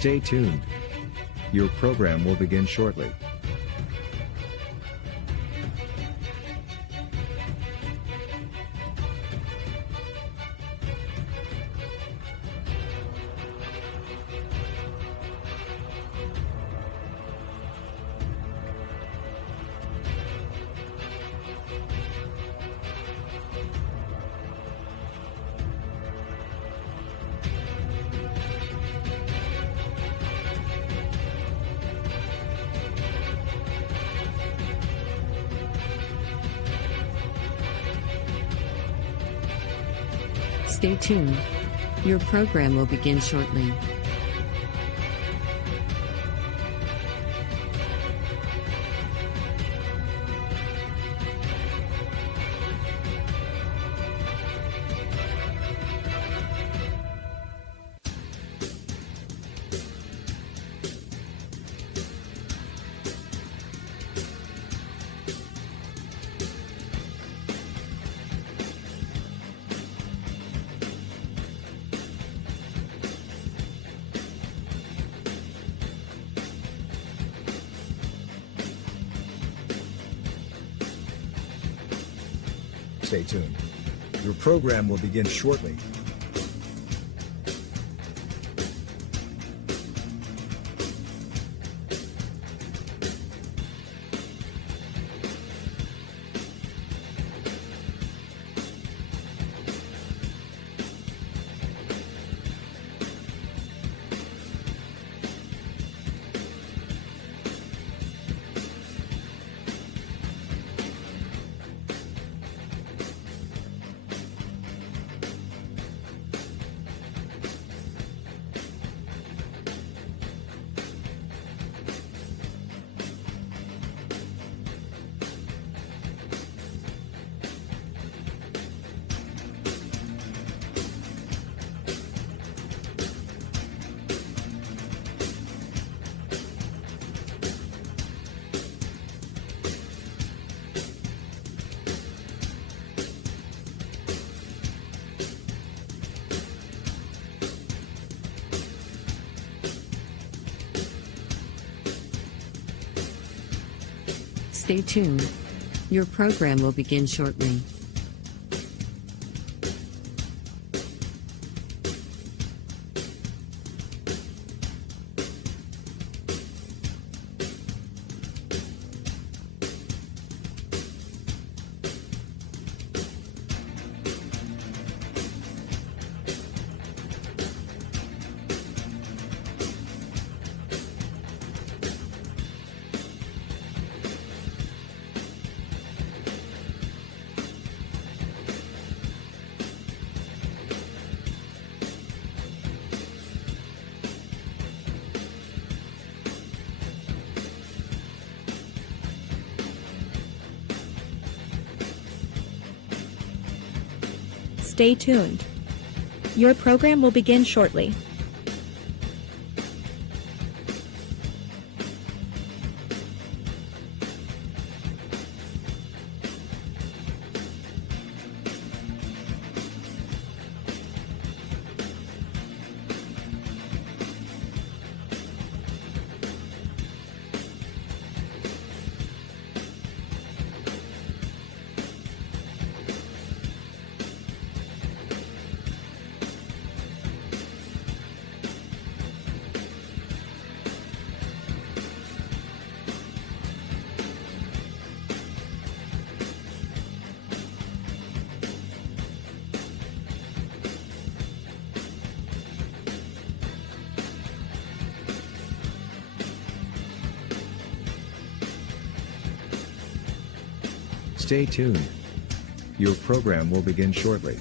Stay tuned. Your program will begin shortly. Stay tuned. Your program will begin shortly. Stay tuned. Your program will begin shortly. Stay tuned. Your program will begin shortly. Stay tuned. Your program will begin shortly. Stay tuned. Your program will begin shortly.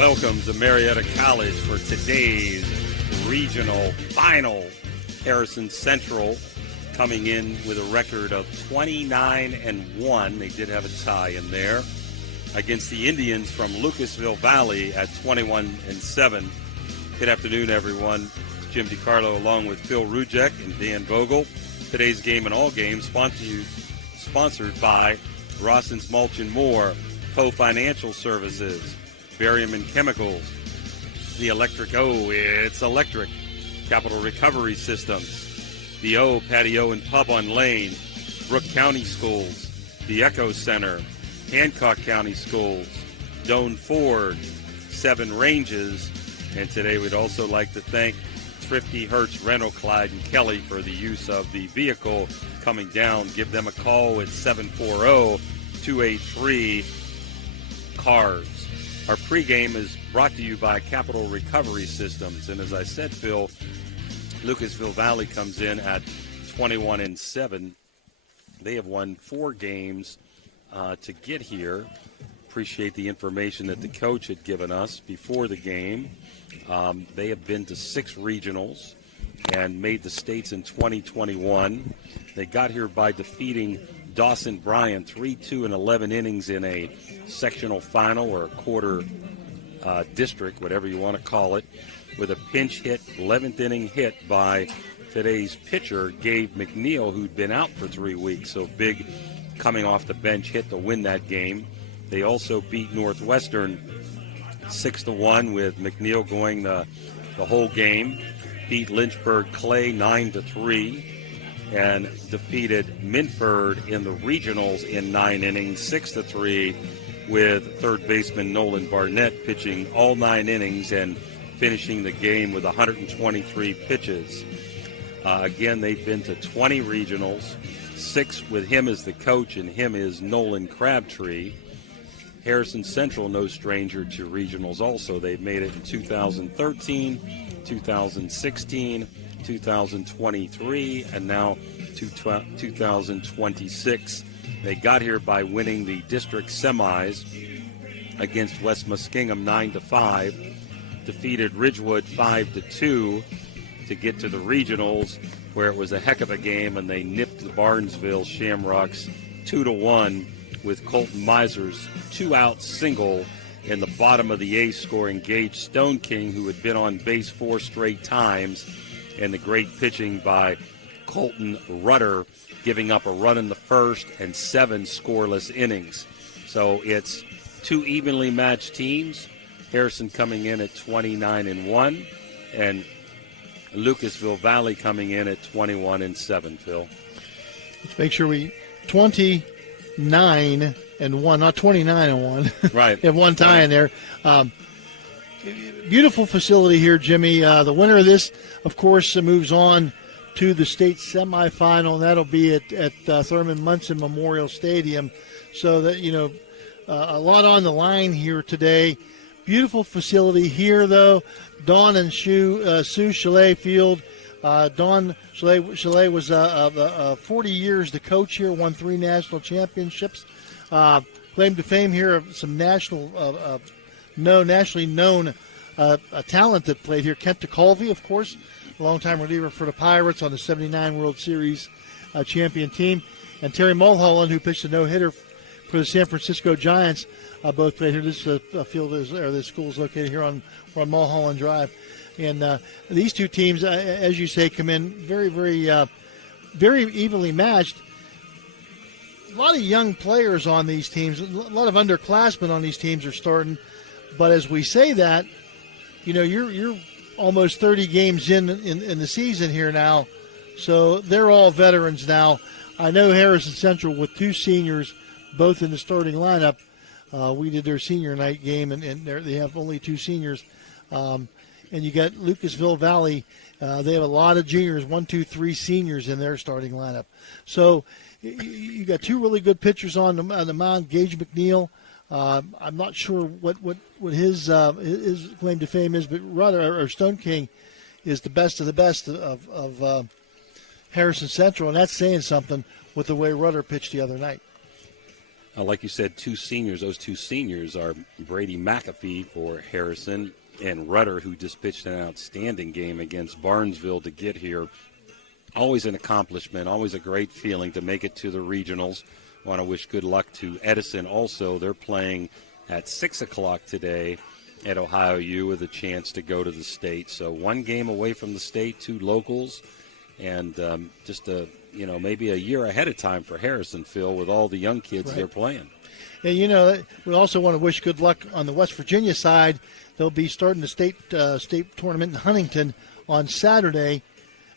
Welcome to Marietta College for today's regional final. Harrison Central coming in with a record of 29-1. They did have a tie in there against the Indians from Lucasville Valley at 21-7. Good afternoon, everyone. It's Jim DiCarlo along with Phil Rujek and Dan Vogel. Today's game and all games sponsored by Rossins Mulch and More, Poe Financial Services, Barium and Chemicals, the Electric O, it's electric, Capital Recovery Systems, the O Patio and Pub on Lane, Brooke County Schools, the Echo Center, Hancock County Schools, Doane Ford, Seven Ranges, and today we'd also like to thank Thrifty Hertz Rental Clyde and Kelly for the use of the vehicle coming down. Give them a call at 740-283-CARS. Our pregame is brought to you by Capital Recovery Systems. And as I said, Phil, Lucasville Valley comes in at 21-7. They have won 4 games to get here. Appreciate the information that the coach had given us before the game. They have been to 6 regionals and made the states in 2021. They got here by defeating Dawson Bryant 3-2 in 11 innings in a sectional final or a quarter district, whatever you want to call it, with a pinch hit, 11th inning hit by today's pitcher, Gabe McNeil, who'd been out for 3 weeks. So big coming off the bench hit to win that game. They also beat Northwestern 6-1 with McNeil going the whole game. Beat Lynchburg Clay 9-3. And defeated Minford in the regionals in 9 innings, 6-3, with third baseman Nolan Barnett pitching all 9 innings and finishing the game with 123 pitches. Again, they've been to 20 regionals, 6 with him as the coach, and him is Nolan Crabtree. Harrison Central, no stranger to regionals also. They've made it in 2013, 2016, 2023, and now 2026. They got here by winning the district semis against West Muskingum 9-5, defeated Ridgewood 5-2 to get to the regionals, where it was a heck of a game, and they nipped the Barnesville Shamrocks 2-1 with Colton Miser's 2-out single in the bottom of the 8th, scoring Gage Stone King, who had been on base 4 straight times, and the great pitching by Colton Rudder, giving up a run in the first and 7 scoreless innings. So it's 2 evenly matched teams. Harrison coming in at 29-1, and Lucasville Valley coming in at 21-7, Phil. Let's make sure 29-1, not 29-1. Right. Have one tie in there. Beautiful facility here, Jimmy. The winner of this, of course, moves on to the state semifinal, and that'll be at Thurman Munson Memorial Stadium. So that, a lot on the line here today. Beautiful facility here, though. Dawn and Sue Chalet Field. Dawn Chalet was 40 years the coach here, won 3 national championships. Claim to fame here of some nationally known talent that played here. Kent DeColvey, of course, a longtime reliever for the Pirates on the 79 World Series champion team. And Terry Mulholland, who pitched a no-hitter for the San Francisco Giants, both played here. This field this school is located here on Mulholland Drive. And these two teams, as you say, come in very, very, very evenly matched. A lot of young players on these teams, a lot of underclassmen on these teams are starting. But as we say that, you're almost 30 games in the season here now, so they're all veterans now. I know Harrison Central with 2 seniors, both in the starting lineup. We did their senior night game, and they have only 2 seniors. And you got Lucasville Valley. They have a lot of juniors, 1, 2, 3 seniors in their starting lineup. So you got 2 really good pitchers on the mound. Gage McNeil. I'm not sure what his claim to fame is, but Rudder or Stone King is the best of the best of Harrison Central, and that's saying something with the way Rudder pitched the other night. like you said, two seniors. Those two seniors are Brady McAfee for Harrison and Rudder, who just pitched an outstanding game against Barnesville to get here. Always an accomplishment, always a great feeling to make it to the regionals. Want to wish good luck to Edison also. They're playing at 6 o'clock today at Ohio U with a chance to go to the state. So one game away from the state, two locals, and maybe a year ahead of time for Harrison, Phil, with all the young kids they're playing. And, we also want to wish good luck on the West Virginia side. They'll be starting the state tournament in Huntington on Saturday.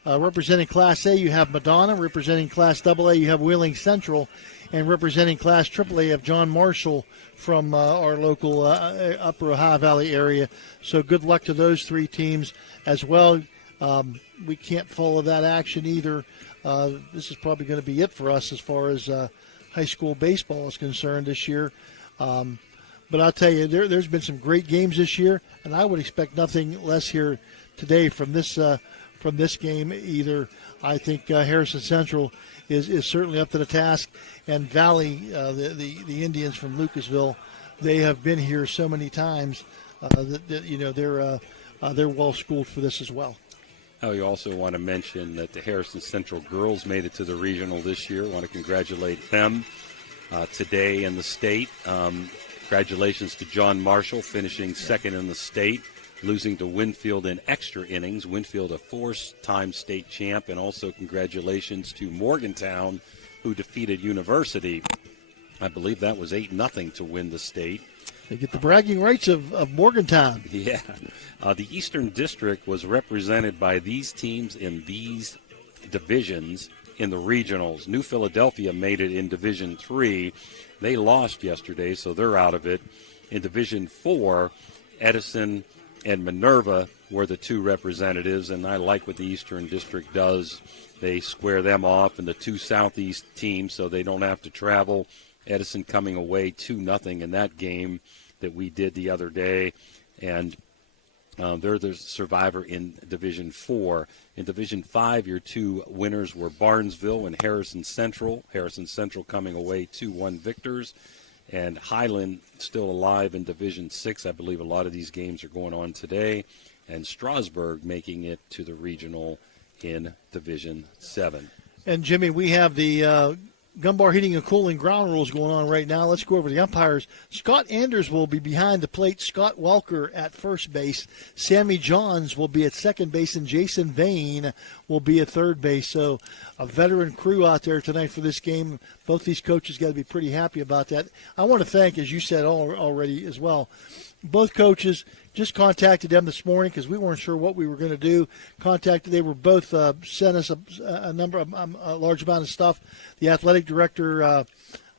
Representing Class A, you have Madonna. Representing Class AA, you have Wheeling Central. And representing Class AAA, you have John Marshall from our local Upper Ohio Valley area. So good luck to those three teams as well. We can't follow that action either. This is probably going to be it for us as far as high school baseball is concerned this year. But I'll tell you, there's been some great games this year, and I would expect nothing less here today from this game either. I think Harrison Central is certainly up to the task, and Valley, the Indians from Lucasville, they have been here so many times that they're well schooled for this as well. Oh, you also want to mention that the Harrison Central girls made it to the regional this year. Want to congratulate them today in the state. Congratulations to John Marshall, finishing second in the state, losing to Winfield in extra innings. Winfield, a four-time state champ, and also congratulations to Morgantown, who defeated University. I believe that was 8-0 to win the state. They get the bragging rights of Morgantown. Yeah. The Eastern District was represented by these teams in these divisions in the regionals. New Philadelphia made it in Division 3. They lost yesterday, so they're out of it. In Division 4, Edison and Minerva were the two representatives, and I like what the Eastern District does. They square them off, and the two Southeast teams, so they don't have to travel. Edison coming away 2-0 in that game that we did the other day, and they're the survivor in Division 4. In Division 5, your two winners were Barnesville and Harrison Central. Harrison Central coming away 2-1 victors, and Highland still alive in Division 6. I believe a lot of these games are going on today, and Strasburg making it to the regional in Division 7. And, Jimmy, we have the Gunbar Heating and Cooling ground rules going on right now. Let's go over the umpires. Scott Anders will be behind the plate. Scott Welker at first base. Sammy Johns will be at second base, and Jason Vane will be at third base. So a veteran crew out there tonight for this game. Both these coaches got to be pretty happy about that. I want to thank, as you said already as well, both coaches. Just contacted them this morning because we weren't sure what we were going to do. They were both sent us a large amount of stuff. The athletic director,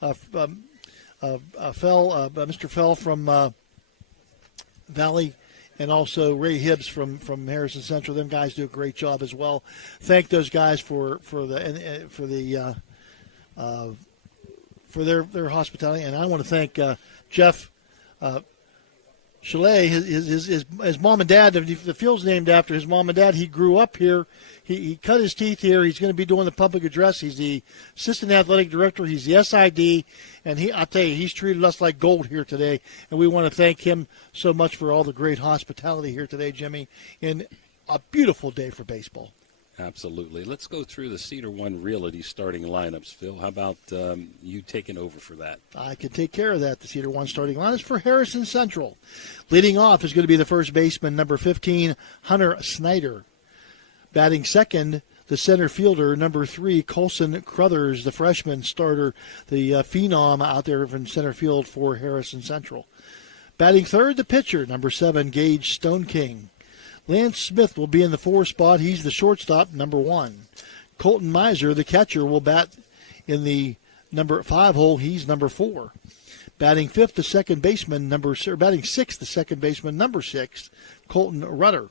Mr. Fell from Valley, and also Ray Hibbs from Harrison Central. Them guys do a great job as well. Thank those guys for their hospitality, and I want to thank Jeff. Chalet, his mom and dad, the field's named after his mom and dad. He grew up here. He cut his teeth here. He's going to be doing the public address. He's the assistant athletic director. He's the SID. And I'll tell you, he's treated us like gold here today. And we want to thank him so much for all the great hospitality here today, Jimmy, in a beautiful day for baseball. Absolutely. Let's go through the Cedar One Realty starting lineups, Phil. How about you taking over for that? I can take care of that. The Cedar One starting line is for Harrison Central. Leading off is going to be the first baseman, number 15, Hunter Snyder. Batting second, the center fielder, number 3, Colson Crothers, the freshman starter, the phenom out there from center field for Harrison Central. Batting third, the pitcher, number 7, Gage Stone King. Lance Smith will be in the 4 spot. He's the shortstop, number 1. Colton Miser, the catcher, will bat in the number 5 hole. He's number 4. Batting sixth, the second baseman, number 6, Colton Rudder.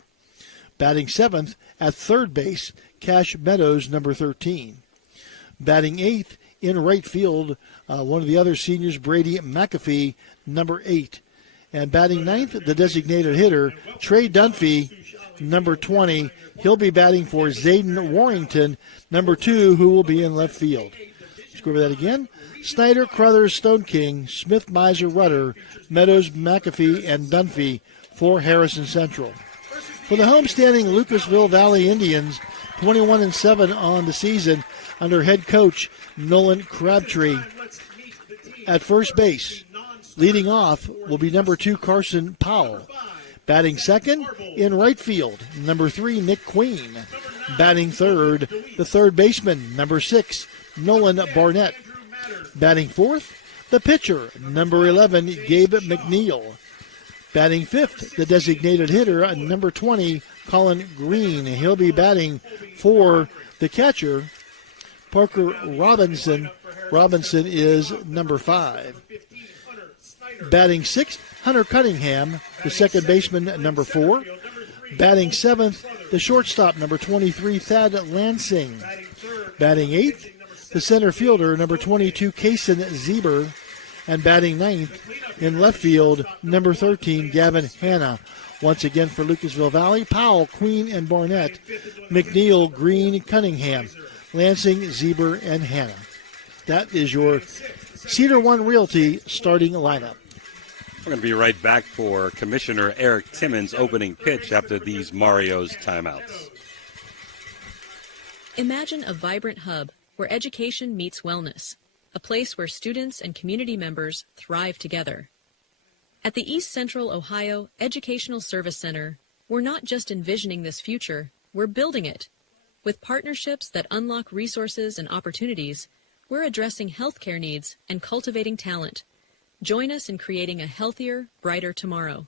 Batting 7th at third base, Cash Meadows, number 13. Batting 8th in right field, one of the other seniors, Brady McAfee, number 8. And batting 9th, the designated hitter, Trey Dunphy, number 20. He'll be batting for Zayden Warrington, number 2, who will be in left field. Let's go over that again. Snyder, Crothers, Stone King, Smith, Miser, Rudder, Meadows, McAfee, and Dunphy for Harrison Central. For the homestanding Lucasville Valley Indians, 21-7 on the season under head coach Nolan Crabtree. At first base, leading off will be number 2 Carson Powell. Batting second in right field, number 3 Nick Queen. Batting third, the third baseman, number 6 Nolan Barnett. Batting fourth, the pitcher, number 11 Gabe McNeil. Batting fifth, the designated hitter, number 20 Colin Green. He'll be batting for the catcher, Parker Robinson. Robinson is number 5. Batting sixth, Hunter Cunningham, the second baseman, number 4. Batting seventh, the shortstop, number 23, Thad Lansing. Batting eighth, the center fielder, number 22, Kason Zeber. And batting ninth in left field, number 13, Gavin Hanna. Once again for Lucasville Valley, Powell, Queen, and Barnett, McNeil, Green, Cunningham, Lansing, Zeber, and Hanna. That is your Cedar One Realty starting lineup. We're going to be right back for Commissioner Eric Timmons' opening pitch after these Mario's timeouts. Imagine a vibrant hub where education meets wellness, a place where students and community members thrive together. At the East Central Ohio Educational Service Center, we're not just envisioning this future, we're building it. With partnerships that unlock resources and opportunities, we're addressing healthcare needs and cultivating talent. Join us in creating a healthier, brighter tomorrow.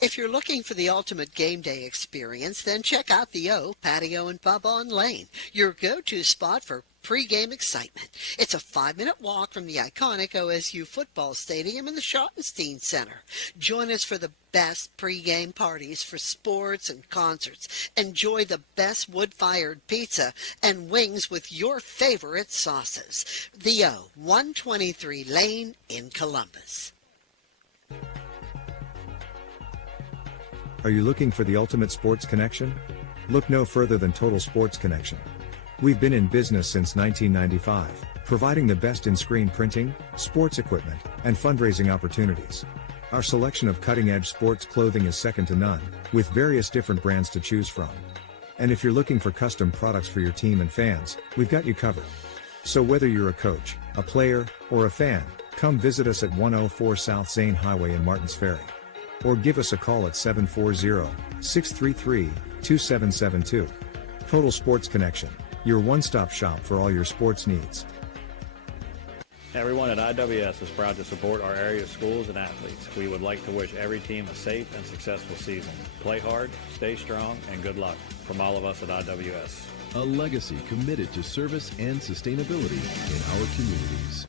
If you're looking for the ultimate game day experience, then check out the O Patio and Pub on Lane, your go-to spot for pre-game excitement. It's a 5-minute walk from the iconic OSU football stadium in the Schottenstein Center. Join us for the best pre-game parties for sports and concerts. Enjoy the best wood-fired pizza and wings with your favorite sauces. The O, 123 Lane in Columbus. Are you looking for the ultimate sports connection? Look no further than Total Sports Connection. We've been in business since 1995, providing the best in screen printing, sports equipment, and fundraising opportunities. Our selection of cutting-edge sports clothing is second to none, with various different brands to choose from. And if you're looking for custom products for your team and fans, we've got you covered. So whether you're a coach, a player, or a fan, come visit us at 104 South Zane Highway in Martins Ferry. Or give us a call at 740-633-2772. Total Sports Connection, your one-stop shop for all your sports needs. Everyone at IWS is proud to support our area schools and athletes. We would like to wish every team a safe and successful season. Play hard, stay strong, and good luck from all of us at IWS. A legacy committed to service and sustainability in our communities.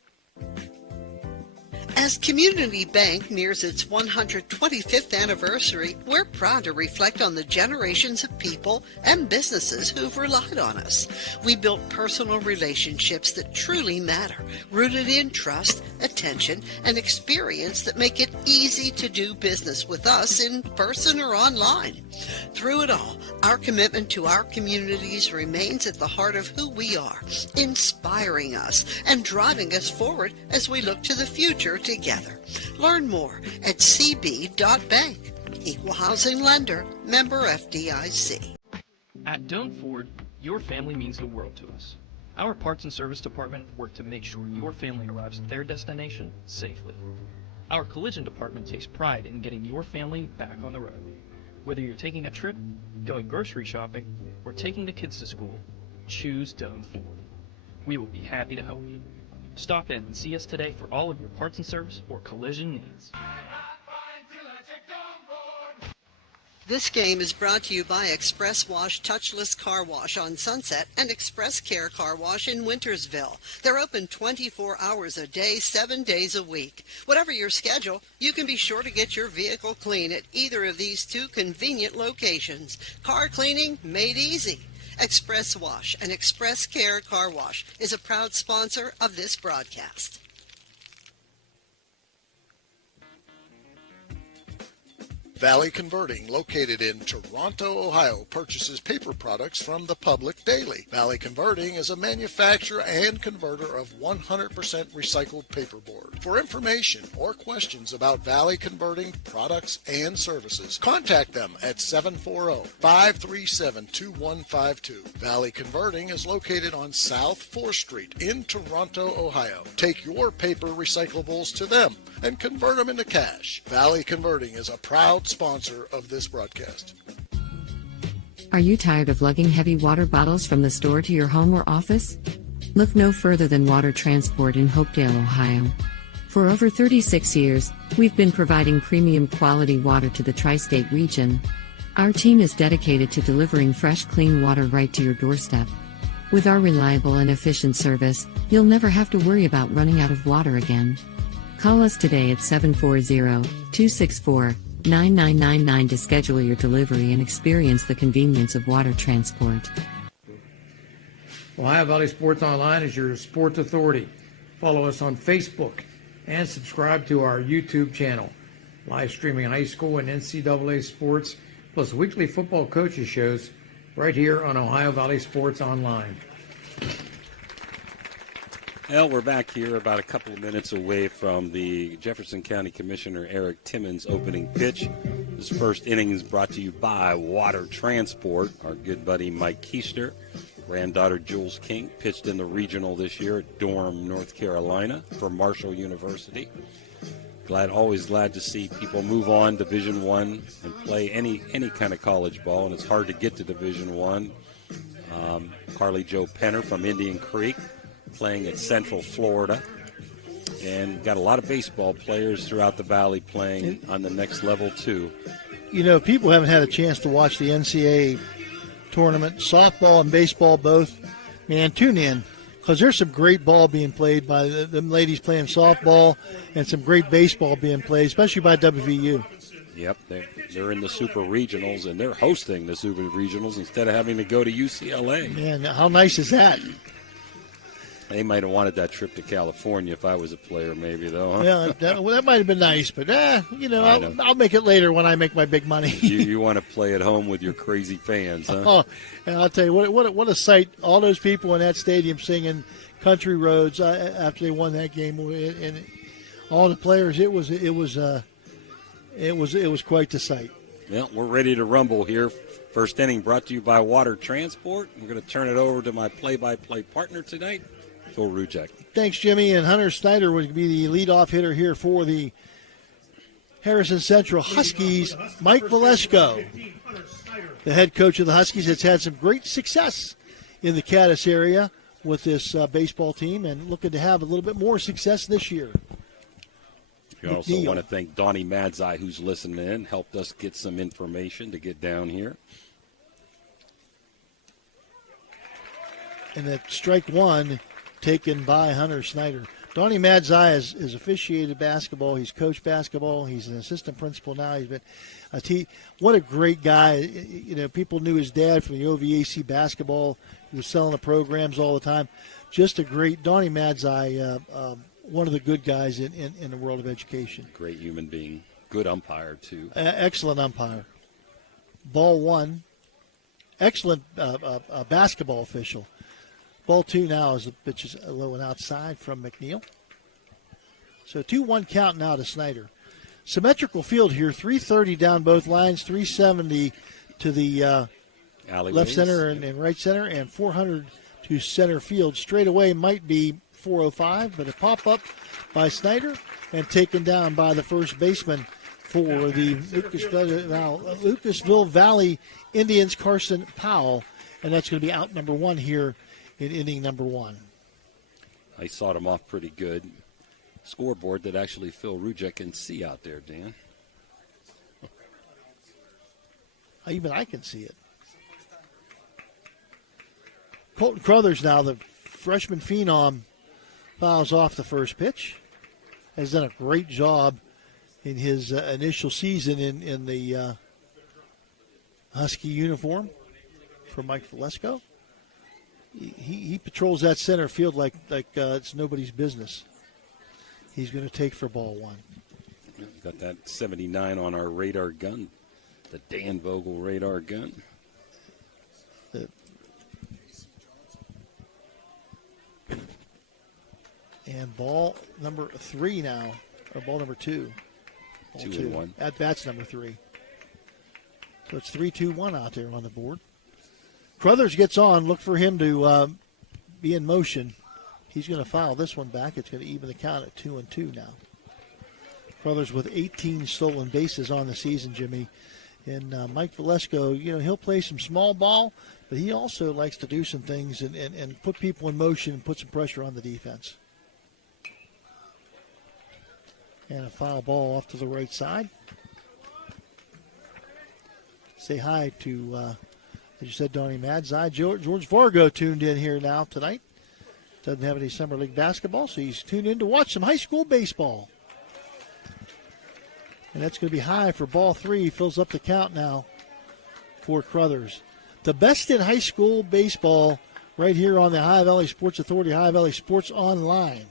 As Community Bank nears its 125th anniversary, we're proud to reflect on the generations of people and businesses who've relied on us. We built personal relationships that truly matter, rooted in trust, attention, and experience that make it easy to do business with us in person or online. Through it all, our commitment to our communities remains at the heart of who we are, inspiring us and driving us forward as we look to the future together. Learn more at cb.bank. Equal housing lender, member FDIC. At Doan Ford, your family means the world to us. Our parts and service department work to make sure your family arrives at their destination safely. Our collision department takes pride in getting your family back on the road. Whether you're taking a trip, going grocery shopping, or taking the kids to school, choose Doan Ford. We will be happy to help you. Stop in and see us today for all of your parts and service or collision needs. This game is brought to you by Express Wash Touchless Car Wash on Sunset and Express Care Car Wash in Wintersville. They're open 24 hours a day, 7 days a week. Whatever your schedule, you can be sure to get your vehicle clean at either of these two convenient locations. Car cleaning made easy. Express Wash and Express Care Car Wash is a proud sponsor of this broadcast. Valley Converting, located in Toronto, Ohio, purchases paper products from the public daily. Valley Converting is a manufacturer and converter of 100% recycled paperboard. For information or questions about Valley Converting products and services, contact them at 740-537-2152. Valley Converting is located on South 4th Street in Toronto, Ohio. Take your paper recyclables to them and convert them into cash. Valley Converting is a proud sponsor of this broadcast. Are you tired of lugging heavy water bottles from the store to your home or office? Look no further than Water Transport in Hopedale, Ohio. For over 36 years, we've been providing premium quality water to the tri-state region. Our team is dedicated to delivering fresh, clean water right to your doorstep. With our reliable and efficient service, you'll never have to worry about running out of water again. Call us today at 740-264-9999 to schedule your delivery and experience the convenience of Water Transport. Ohio Valley Sports Online is your sports authority. Follow us on Facebook and subscribe to our YouTube channel. Live streaming high school and NCAA sports, plus weekly football coaches shows right here on Ohio Valley Sports Online. Well, we're back here about a couple of minutes away from the Jefferson County Commissioner Eric Timmons opening pitch. This first inning is brought to you by Water Transport. Our good buddy Mike Keister, granddaughter Jules King, pitched in the regional this year at Durham, North Carolina for Marshall University. Always glad to see people move on Division I and play any kind of college ball, and it's hard to get to Division I. Carly Jo Penner from Indian Creek, playing at Central Florida, and got a lot of baseball players throughout the valley playing on the next level too. You know, people haven't had a chance to watch the NCAA tournament, softball and baseball both. Man, tune in, because there's some great ball being played by them ladies playing softball, and some great baseball being played, especially by WVU. Yep, they're in the Super Regionals, and they're hosting the Super Regionals instead of having to go to UCLA. Man, how nice is that? They might have wanted that trip to California if I was a player, maybe, though. Huh? Yeah, that might have been nice, but I'll make it later when I make my big money. you want to play at home with your crazy fans, huh? Oh, and I'll tell you what a sight! All those people in that stadium singing "Country Roads" after they won that game, and all the players. It was quite the sight. Well, we're ready to rumble here. First inning brought to you by Water Transport. We're going to turn it over to my play-by-play partner tonight, Phil Rujek. Thanks, Jimmy. And Hunter Snyder would be the leadoff hitter here for the Harrison Central Huskies. Mike Valesco, the head coach of the Huskies, has had some great success in the Caddis area with this baseball team, and looking to have a little bit more success this year. We also want to thank Donnie Madzai, who's listening in, helped us get some information to get down here. And that strike one taken by Hunter Snyder. Donnie Madzai has officiated basketball. He's coached basketball. He's an assistant principal now. He's been what a great guy. You know, people knew his dad from the OVAC basketball. He was selling the programs all the time. Just a great Donnie Madzai, one of the good guys in the world of education. Great human being. Good umpire, too. Excellent umpire. Ball one. Excellent basketball official. Ball two now as the pitch is low and outside from McNeil. So 2-1 count now to Snyder. Symmetrical field here, 330 down both lines, 370 to the left center and right center, and 400 to center field. Straight away might be 405, but a pop-up by Snyder and taken down by the first baseman for the Lucasville Valley Indians, Carson Powell, and that's going to be out number one here in inning number one. I sawed him off pretty good. Scoreboard that actually Phil Rujek can see out there, Dan. Even I can see it. Colton Crothers now, the freshman phenom, fouls off the first pitch. Has done a great job in his initial season in the Husky uniform for Mike Valesco. He patrols that center field like it's nobody's business. He's going to take for ball one. Got that 79 on our radar gun, the Dan Vogel radar gun. And ball number 3 now, or ball number 2. Ball 2-1. At bat's number 3. So it's 3-2-1 out there on the board. Crothers gets on. Look for him to be in motion. He's going to foul this one back. It's going to even the count at 2-2 now. Crothers with 18 stolen bases on the season, Jimmy. And Mike Valesco, he'll play some small ball, but he also likes to do some things and put people in motion and put some pressure on the defense. And a foul ball off to the right side. Say hi to, as you said, Donnie Madzai. George Vargo tuned in here now tonight. Doesn't have any summer league basketball, so he's tuned in to watch some high school baseball. And that's going to be high for ball 3. Fills up the count now for Crothers. The best in high school baseball right here on the Ohio Valley Sports Authority, Ohio Valley Sports Online.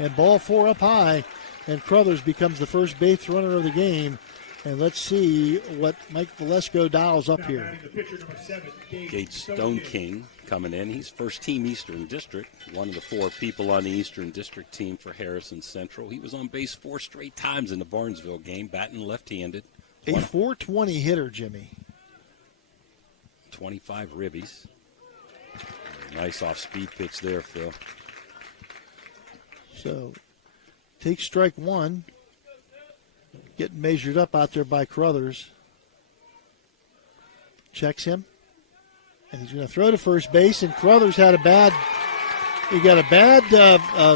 And ball 4 up high, and Crothers becomes the first base runner of the game. And let's see what Mike Valesco dials up here. Gage Stone King coming in. He's first team Eastern District, one of the 4 people on the Eastern District team for Harrison Central. He was on base 4 straight times in the Barnesville game, batting left-handed. A 420 hitter, Jimmy. 25 ribbies. Nice off-speed pitch there, Phil. So, take strike 1. Getting measured up out there by Crothers. Checks him. And he's going to throw to first base. And Crothers had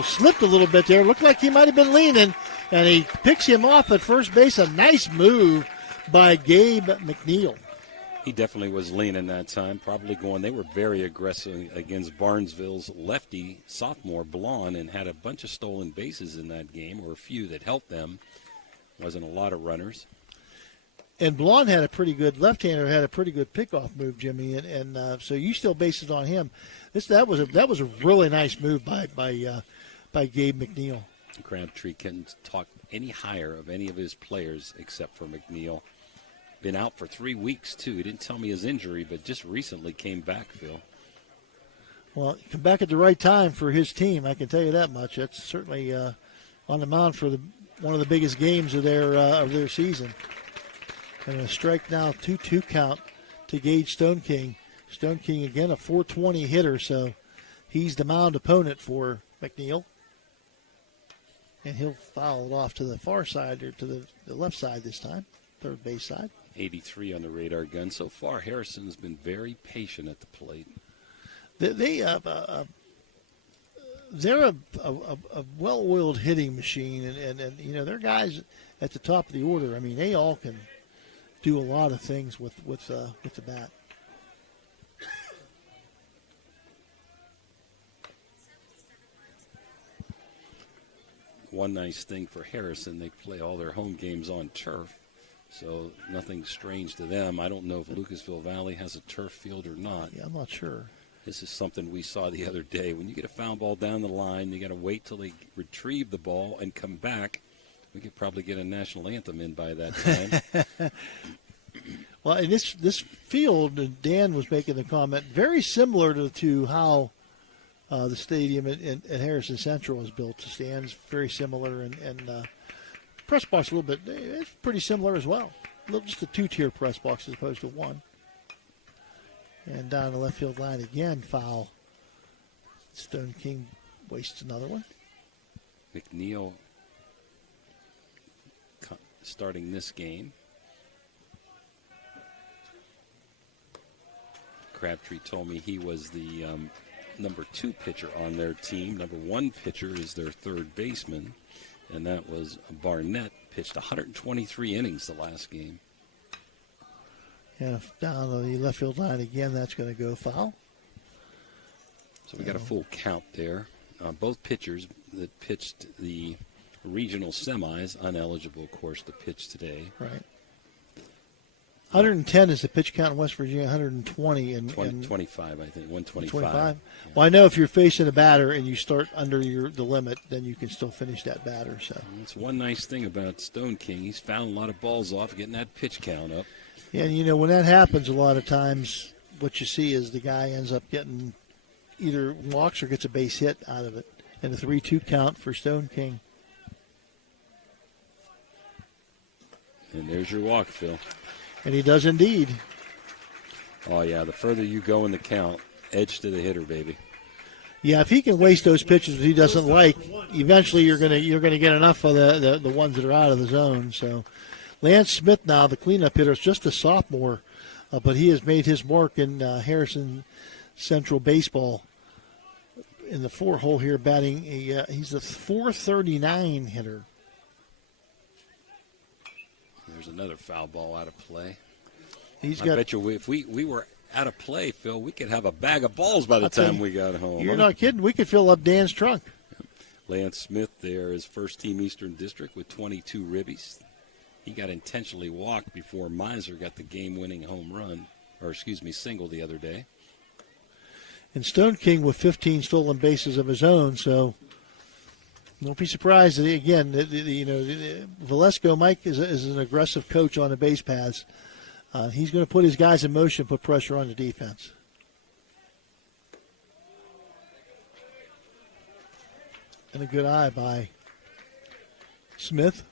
slipped a little bit there. Looked like he might have been leaning. And he picks him off at first base. A nice move by Gabe McNeil. He definitely was leaning that time, probably going. They were very aggressive against Barnesville's lefty sophomore Blonde and had a bunch of stolen bases in that game, or a few that helped them. Wasn't a lot of runners. And Blonde had a pretty good left-hander, had a pretty good pickoff move, Jimmy, and so you still base it on him. That was a really nice move by Gabe McNeil. Crabtree couldn't talk any higher of any of his players except for McNeil. Been out for 3 weeks, too. He didn't tell me his injury, but just recently came back, Phil. Well, come back at the right time for his team, I can tell you that much. That's certainly on the mound for one of the biggest games of their season. And a strike now, 2-2 count to Gage Stone King. Stone King, again, a 420 hitter, so he's the mound opponent for McNeil. And he'll foul it off to the far side, or to the left side this time, third base side. 83 on the radar gun. So far, Harrison's been very patient at the plate. They're a well-oiled hitting machine, and they're guys at the top of the order. I mean, they all can do a lot of things with the bat. One nice thing for Harrison, they play all their home games on turf, so nothing strange to them. I don't know if Lucasville Valley has a turf field or not. Yeah, I'm not sure. This is something we saw the other day. When you get a foul ball down the line, you got to wait till they retrieve the ball and come back. We could probably get a national anthem in by that time. Well, in this field, Dan was making the comment, very similar to how the stadium at Harrison Central is built. The stands very similar, and press box a little bit. It's pretty similar as well. Just a 2-tier press box as opposed to one. And down the left field line again, foul. Stone King wastes another one. McNeil starting this game. Crabtree told me he was the number 2 pitcher on their team. Number 1 pitcher is their third baseman, and that was Barnett. Pitched 123 innings the last game. And down the left field line again, that's going to go foul. So we got a full count there. Both pitchers that pitched the regional semis, uneligible, of course, to pitch today. Right. 110 is the pitch count in West Virginia, 120 in 25, I think, 125. 25. Well, I know if you're facing a batter and you start under the limit, then you can still finish that batter. So that's one nice thing about Stone King. He's found a lot of balls off, getting that pitch count up. And, you know, when that happens a lot of times, what you see is the guy ends up getting either walks or gets a base hit out of it. And a 3-2 count for Stone King. And there's your walk, Phil. And he does indeed. Oh, yeah, the further you go in the count, edge to the hitter, baby. Yeah, if he can waste those pitches that he doesn't like, eventually you're gonna get enough of the ones that are out of the zone. So Lance Smith now, the cleanup hitter, is just a sophomore, but he has made his mark in Harrison Central baseball in the 4-hole here, batting he's a .439 hitter. There's another foul ball out of play. I bet you if we were out of play, Phil, we could have a bag of balls by the time we got home. You're not kidding. We could fill up Dan's trunk. Lance Smith there is first team Eastern District with 22 ribbies. He got intentionally walked before Miser got the game-winning home run, single the other day. And Stone King with 15 stolen bases of his own, so don't be surprised. Again, Valesco Mike is an aggressive coach on the base paths. He's going to put his guys in motion, put pressure on the defense. And a good eye by Smith.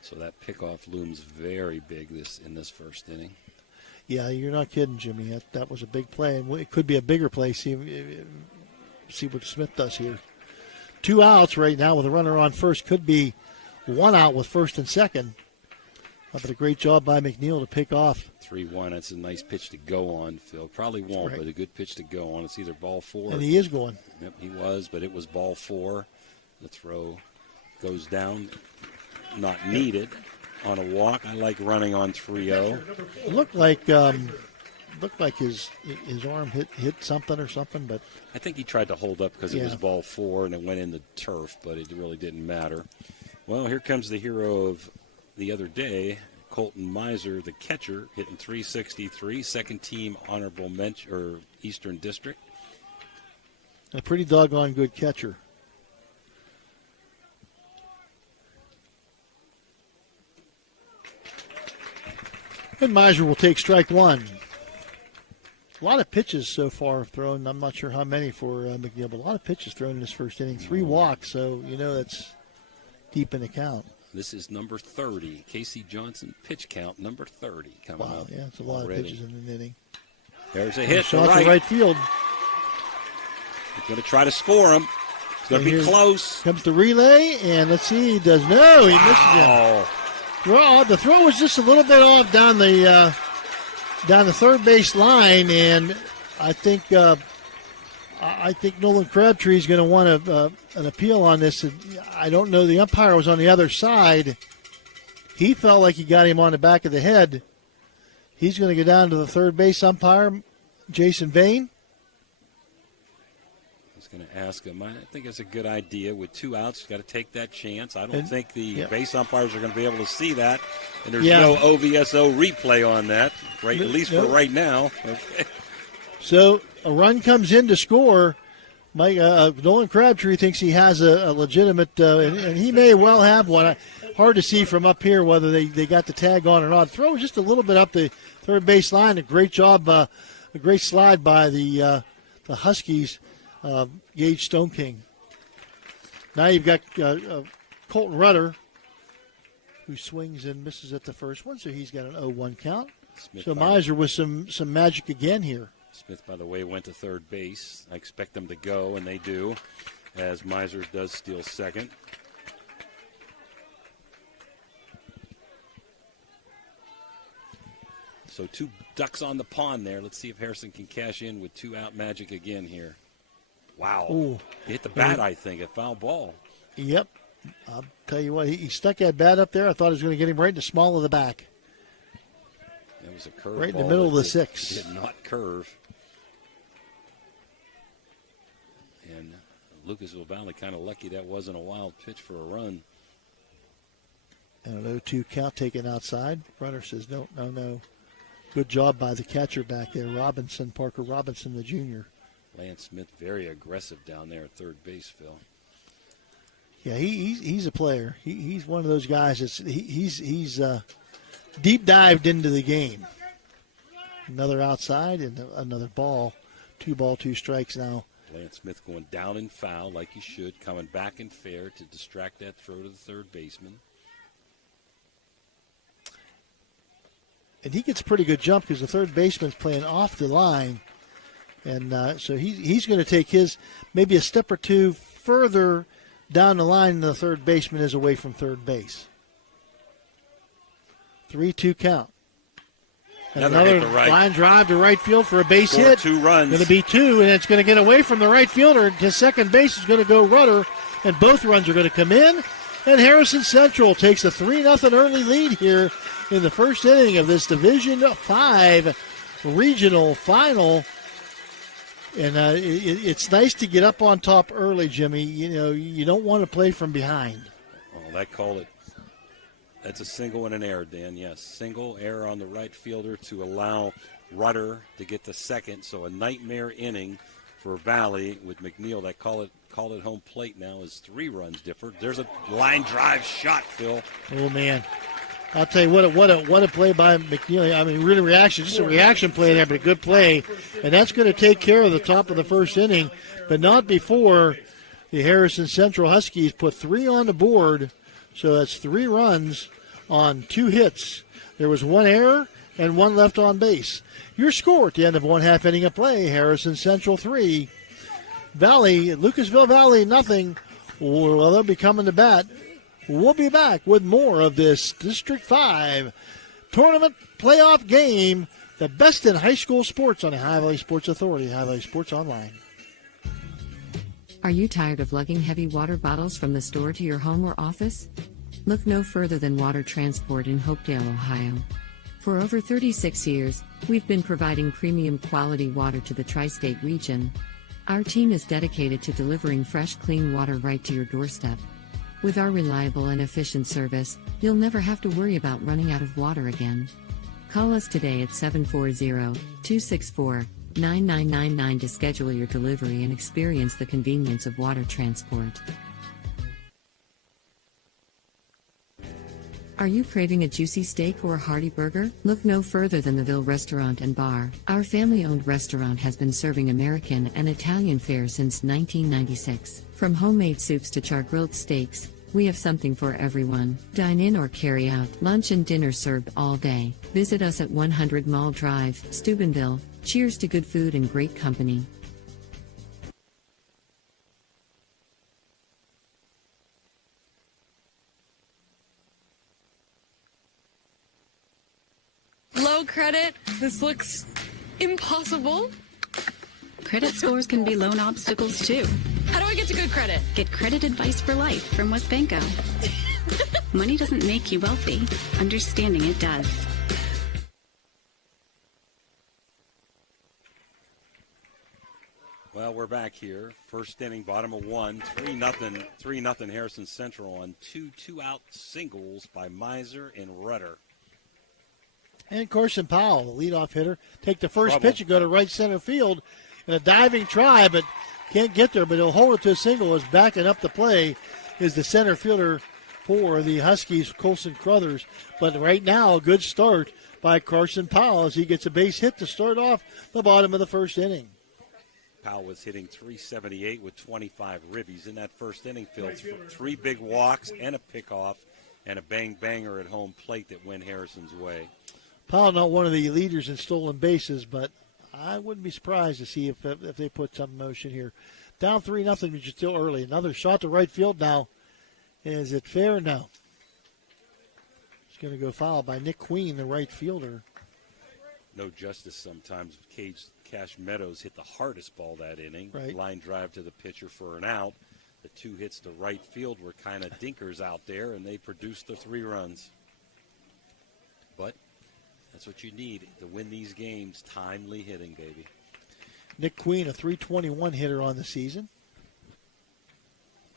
So that pickoff looms very big in this first inning. Yeah, you're not kidding, Jimmy. That was a big play, and it could be a bigger play. See what Smith does here. 2 outs right now with a runner on first. Could be 1 out with first and second. But a great job by McNeil to pick off. 3-1. That's a nice pitch to go on, Phil. Probably won't, but a good pitch to go on. It's either ball 4. And he is going. Yep, he was, but it was ball 4. The throw goes down. Not needed on a walk. I like running on 3-0. It looked like his arm hit something or something, but I think he tried to hold up because it was ball 4 and it went in the turf, but it really didn't matter. Well, here comes the hero of the other day, Colton Miser, the catcher, hitting .363, second team honorable mention or Eastern District. A pretty doggone good catcher. And Miser will take strike 1. A lot of pitches so far thrown. I'm not sure how many for McNeil, but a lot of pitches thrown in this first inning. 3 walks, so that's deep in the count. This is number 30. Casey Johnson pitch count number 30 coming up. Yeah, it's a lot of pitches in an inning. There's a hit. Shot to right field. He's going to try to score him. It's going to be close. Comes the relay, and let's see. He does. No, he misses him. The throw was just a little bit off down the third base line, and I think Nolan Crabtree is going to want an appeal on this. I don't know. The umpire was on the other side. He felt like he got him on the back of the head. He's going to go down to the third base umpire, Jason Vane. I was going to ask him. I think it's a good idea. With 2 outs, got to take that chance. I don't think the base umpires are going to be able to see that. And there's no OVSO replay on that, right? At least for right now. Okay. So a run comes in to score. Nolan Crabtree thinks he has a legitimate, and he may well have one. Hard to see from up here whether they got the tag on or not. Throw just a little bit up the third base line. A great job, a great slide by the Huskies, Gage Stone King. Now you've got Colton Rudder, who swings and misses at the first one, so he's got an 0-1 count. So Miser with some magic again here. Smith, by the way, went to third base. I expect them to go, and they do, as Miser does steal second. So 2 ducks on the pond there. Let's see if Harrison can cash in with 2-out magic again here. Wow. Ooh. He hit the bat, I think, a foul ball. Yep. I'll tell you what, he stuck that bat up there. I thought he was going to get him right in the small of the back. That was a curve right in ball the middle of the 6. Did not curve. And Lucasville Valley kind of lucky that wasn't a wild pitch for a run. And an 0-2 count taken outside. Runner says no. Good job by the catcher back there, Parker Robinson, the junior. Lance Smith very aggressive down there at third base, Phil. Yeah, he's a player. He's one of those guys he's deep dived into the game. Another outside and another ball. 2 strikes now. Lance Smith going down and foul like he should, coming back and fair to distract that throw to the third baseman. And he gets a pretty good jump because the third baseman's playing off the line. And so he's going to take his maybe a step or two further down the line than the third baseman is away from third base. 3-2 count. And another line drive to right field for a base hit. 2 runs. Going to be 2, and it's going to get away from the right fielder. To second base is going to go Rudder, and both runs are going to come in. And Harrison Central takes a 3-0 early lead here in the first inning of this Division 5 regional final. And it's nice to get up on top early, Jimmy. You know, you don't want to play from behind. Oh, that called it. That's a single and an error, Dan. Yes, single error on the right fielder to allow Rudder to get the second. So a nightmare inning for Valley with McNeil. That call it home plate now is 3 runs different. There's a line drive shot, Phil. Oh man, I'll tell you what a play by McNeil. I mean, really just a reaction play there, but a good play, and that's going to take care of the top of the first inning, but not before the Harrison Central Huskies put 3 on the board. So that's 3 runs on 2 hits. There was 1 error and 1 left on base. Your score at the end of 1/2 inning of play: Harrison Central 3, Lucasville Valley nothing. Well, they'll be coming to bat. We'll be back with more of this District 5 tournament playoff game. The best in high school sports on the Ohio Valley Sports Authority, Ohio Valley Sports Online. Are you tired of lugging heavy water bottles from the store to your home or office? Look no further than Water Transport in Hopedale, Ohio. For over 36 years, we've been providing premium quality water to the tri-state region. Our team is dedicated to delivering fresh, clean water right to your doorstep. With our reliable and efficient service, you'll never have to worry about running out of water again. Call us today at 740-264-9999 to schedule your delivery and experience the convenience of water transport. Are you craving a juicy steak or a hearty burger? Look no further than the Ville Restaurant and Bar. Our family-owned restaurant has been serving American and Italian fare since 1996. From homemade soups to char-grilled steaks, we have something for everyone. Dine in or carry out. Lunch and dinner served all day. Visit us at 100 Mall Drive, Steubenville. Cheers to good food and great company. Low credit? This looks impossible. Credit scores can be loan obstacles too. How do I get to good credit? Get credit advice for life from WesBanco. Money doesn't make you wealthy. Understanding it does. Well, we're back here. First inning, bottom of 1, 3-0 Harrison Central on 2 2-out singles by Miser and Rudder. And Carson Powell, the leadoff hitter, take the first pitch and go to right center field in a diving try, but can't get there. But he'll hold it to a single. As backing up the play is the center fielder for the Huskies, Colson Crothers. But right now, a good start by Carson Powell as he gets a base hit to start off the bottom of the first inning. Powell was hitting .378 with 25 ribbies in that first inning, Phil. 3 big walks and a pickoff and a bang-banger at home plate that went Harrison's way. Powell not one of the leaders in stolen bases, but I wouldn't be surprised to see if they put some motion here. Down 3-0, but you're still early. Another shot to right field now. Is it fair? No. It's going to go foul by Nick Queen, the right fielder. No justice sometimes. Cash Meadows hit the hardest ball that inning. Right. Line drive to the pitcher for an out. The 2 hits to right field were kind of dinkers out there, and they produced the 3 runs. But that's what you need to win these games, timely hitting, baby. Nick Queen, a .321 hitter on the season.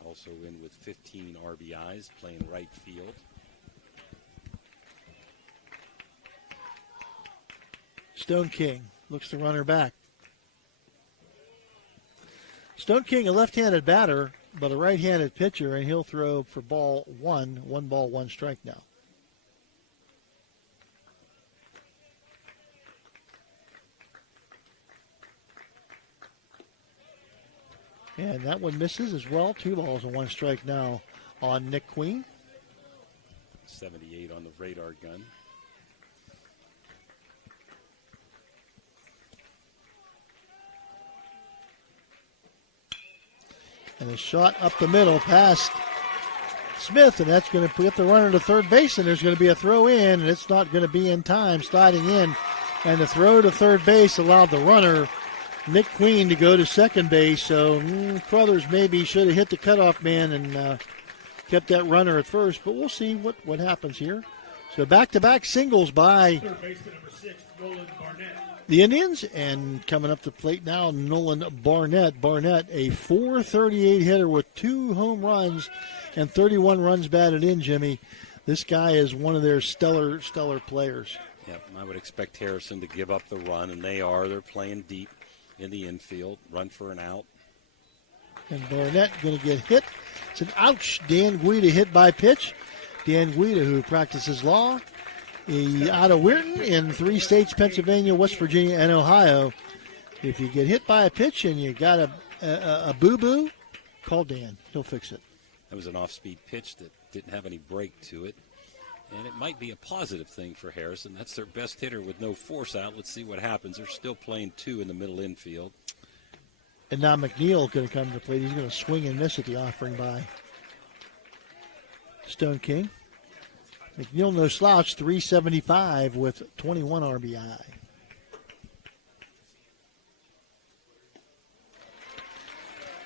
Also in with 15 RBIs, playing right field. Stone King looks the runner back. Stone King, a left-handed batter, but a right-handed pitcher, and he'll throw for ball one. 1 ball, 1 strike now. And that one misses as well. 2 balls and 1 strike now on Nick Queen. 78 on the radar gun. And a shot up the middle past Smith, and that's going to put the runner to third base, and there's going to be a throw in, and it's not going to be in time, sliding in. And the throw to third base allowed the runner, Nick Queen, to go to second base. So Crothers maybe should have hit the cutoff man and kept that runner at first, but we'll see what happens here. So back-to-back singles by Third baseman number 6, Nolan Barnett. the Indians, and coming up the plate now, Nolan Barnett. Barnett, a .438 hitter with 2 home runs and 31 runs batted in, Jimmy. This guy is one of their stellar players. Yep, I would expect Harrison to give up the run, and they are. They're playing deep in the infield, run for an out. And Barnett going to get hit. It's an ouch. Dan Guida hit by pitch. Dan Guida, who practices law out of Weirton in 3 states, Pennsylvania, West Virginia, and Ohio. If you get hit by a pitch and you got a boo-boo, call Dan. He'll fix it. That was an off-speed pitch that didn't have any break to it. And it might be a positive thing for Harrison. That's their best hitter with no force out. Let's see what happens. They're still playing 2 in the middle infield. And now McNeil going to come to the plate. He's going to swing and miss at the offering by Stone King. McNeil, no slouch, 375 with 21 RBI.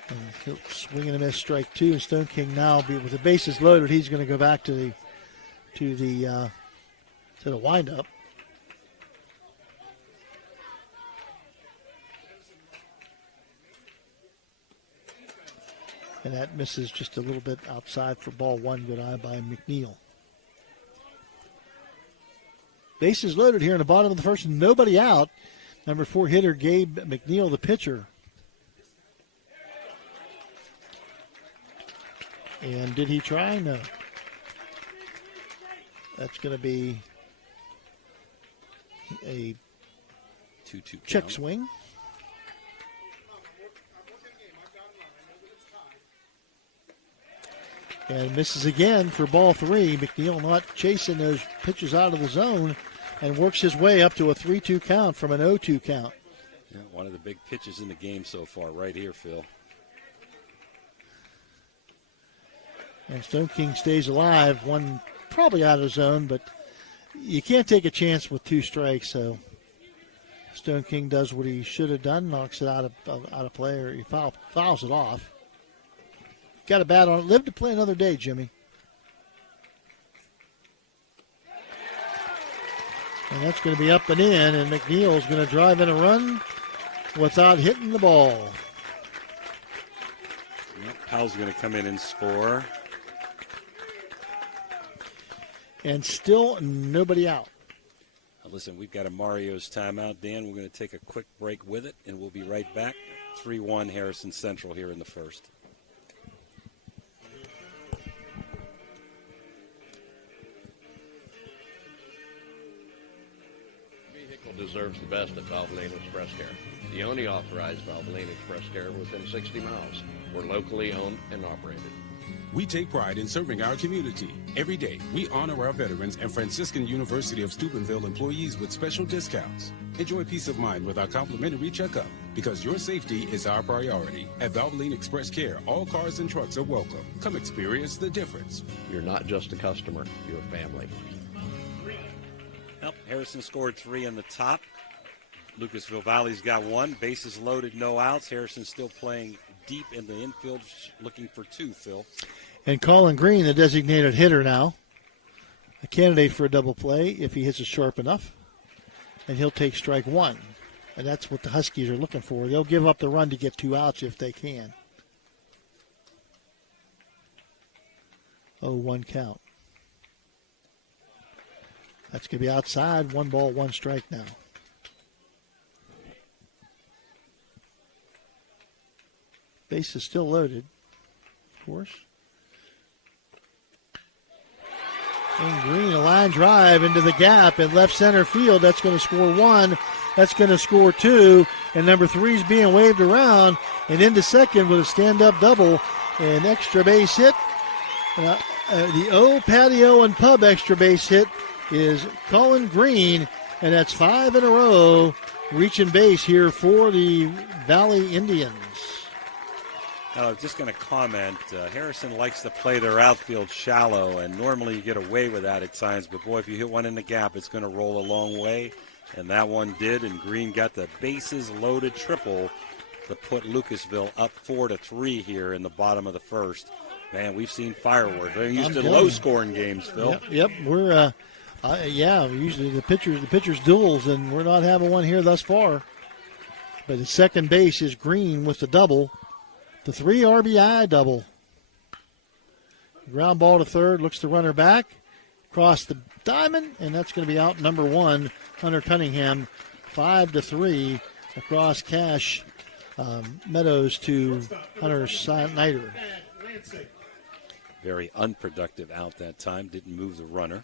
And he'll swing and a miss, strike 2. And Stone King now, with the bases loaded, he's going to go back to the windup. And that misses just a little bit outside for ball 1, good eye by McNeil. Bases loaded here in the bottom of the first, nobody out. Number 4 hitter Gabe McNeil, the pitcher. And did he try? No. That's going to be a 2-2 check count. swing. And misses again for ball 3. McNeil not chasing those pitches out of the zone and works his way up to a 3-2 count from an 0-2 count. Yeah, one of the big pitches in the game so far right here, Phil. And Stone King stays alive, one probably out of zone, but you can't take a chance with 2 strikes, so Stone King does what he should have done, knocks it out of play, or he fouls it off. Got a bat on it. Live to play another day, Jimmy. And that's going to be up and in, and McNeil's going to drive in a run without hitting the ball. Yep, Powell's going to come in and score. And still nobody out. Now listen, we've got a Mario's timeout, Dan. We're going to take a quick break with it, and we'll be right back. 3-1 Harrison Central here in the first. Deserves the best at Valvoline Express Care. The only authorized Valvoline Express Care within 60 miles. We're locally owned and operated. We take pride in serving our community. Every day, we honor our veterans and Franciscan University of Steubenville employees with special discounts. Enjoy peace of mind with our complimentary checkup, because your safety is our priority. At Valvoline Express Care, all cars and trucks are welcome. Come experience the difference. You're not just a customer, you're a family. Well, Harrison scored 3 in the top. Lucasville Valley's got 1. Bases loaded, no outs. Harrison still playing deep in the infield, looking for 2, Phil. And Colin Green, the designated hitter now, a candidate for a double play if he hits it sharp enough. And he'll take strike 1. And that's what the Huskies are looking for. They'll give up the run to get 2 outs if they can. 0-1 count. That's going to be outside. 1 ball, 1 strike now. Base is still loaded, of course. And Green, a line drive into the gap in left center field. That's going to score 1. That's going to score 2. And number 3 is being waved around and into second with a stand-up double. An extra base hit. The O Patio and Pub extra base hit is Colin Green. And that's 5 in a row reaching base here for the Valley Indians. I'm just going to comment, Harrison likes to play their outfield shallow, and normally you get away with that at times, but boy, if you hit one in the gap, it's going to roll a long way, and that one did, and Green got the bases-loaded triple to put Lucasville up 4-3 here in the bottom of the first. Man, we've seen fireworks. They're used to low-scoring games, Phil. Yep. We're, usually the pitchers duels, and we're not having one here thus far. But the second base is Green with the double. The 3 RBI double. Ground ball to third, looks the runner back, across the diamond, and that's going to be out number 1, Hunter Cunningham, 5-3 across Cash Meadows to Hunter Snyder. Very unproductive out that time, didn't move the runner.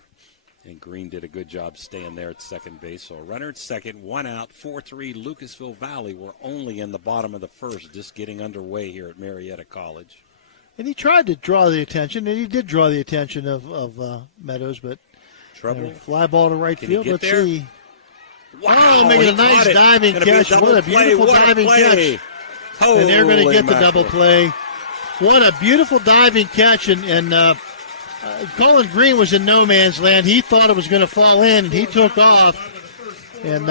And Green did a good job staying there at second base. So a runner at second, 1 out, 4-3 Lucasville Valley. We're only in the bottom of the first, just getting underway here at Marietta College. And he tried to draw the attention, and he did draw the attention of Meadows, but trouble. Fly ball to right field. Let's there? see. Wow, making a nice diving catch. What a beautiful diving catch. And they're going to get the double play. What a beautiful diving catch, and Colin Green was in no man's land. He thought it was going to fall in, and he took off. And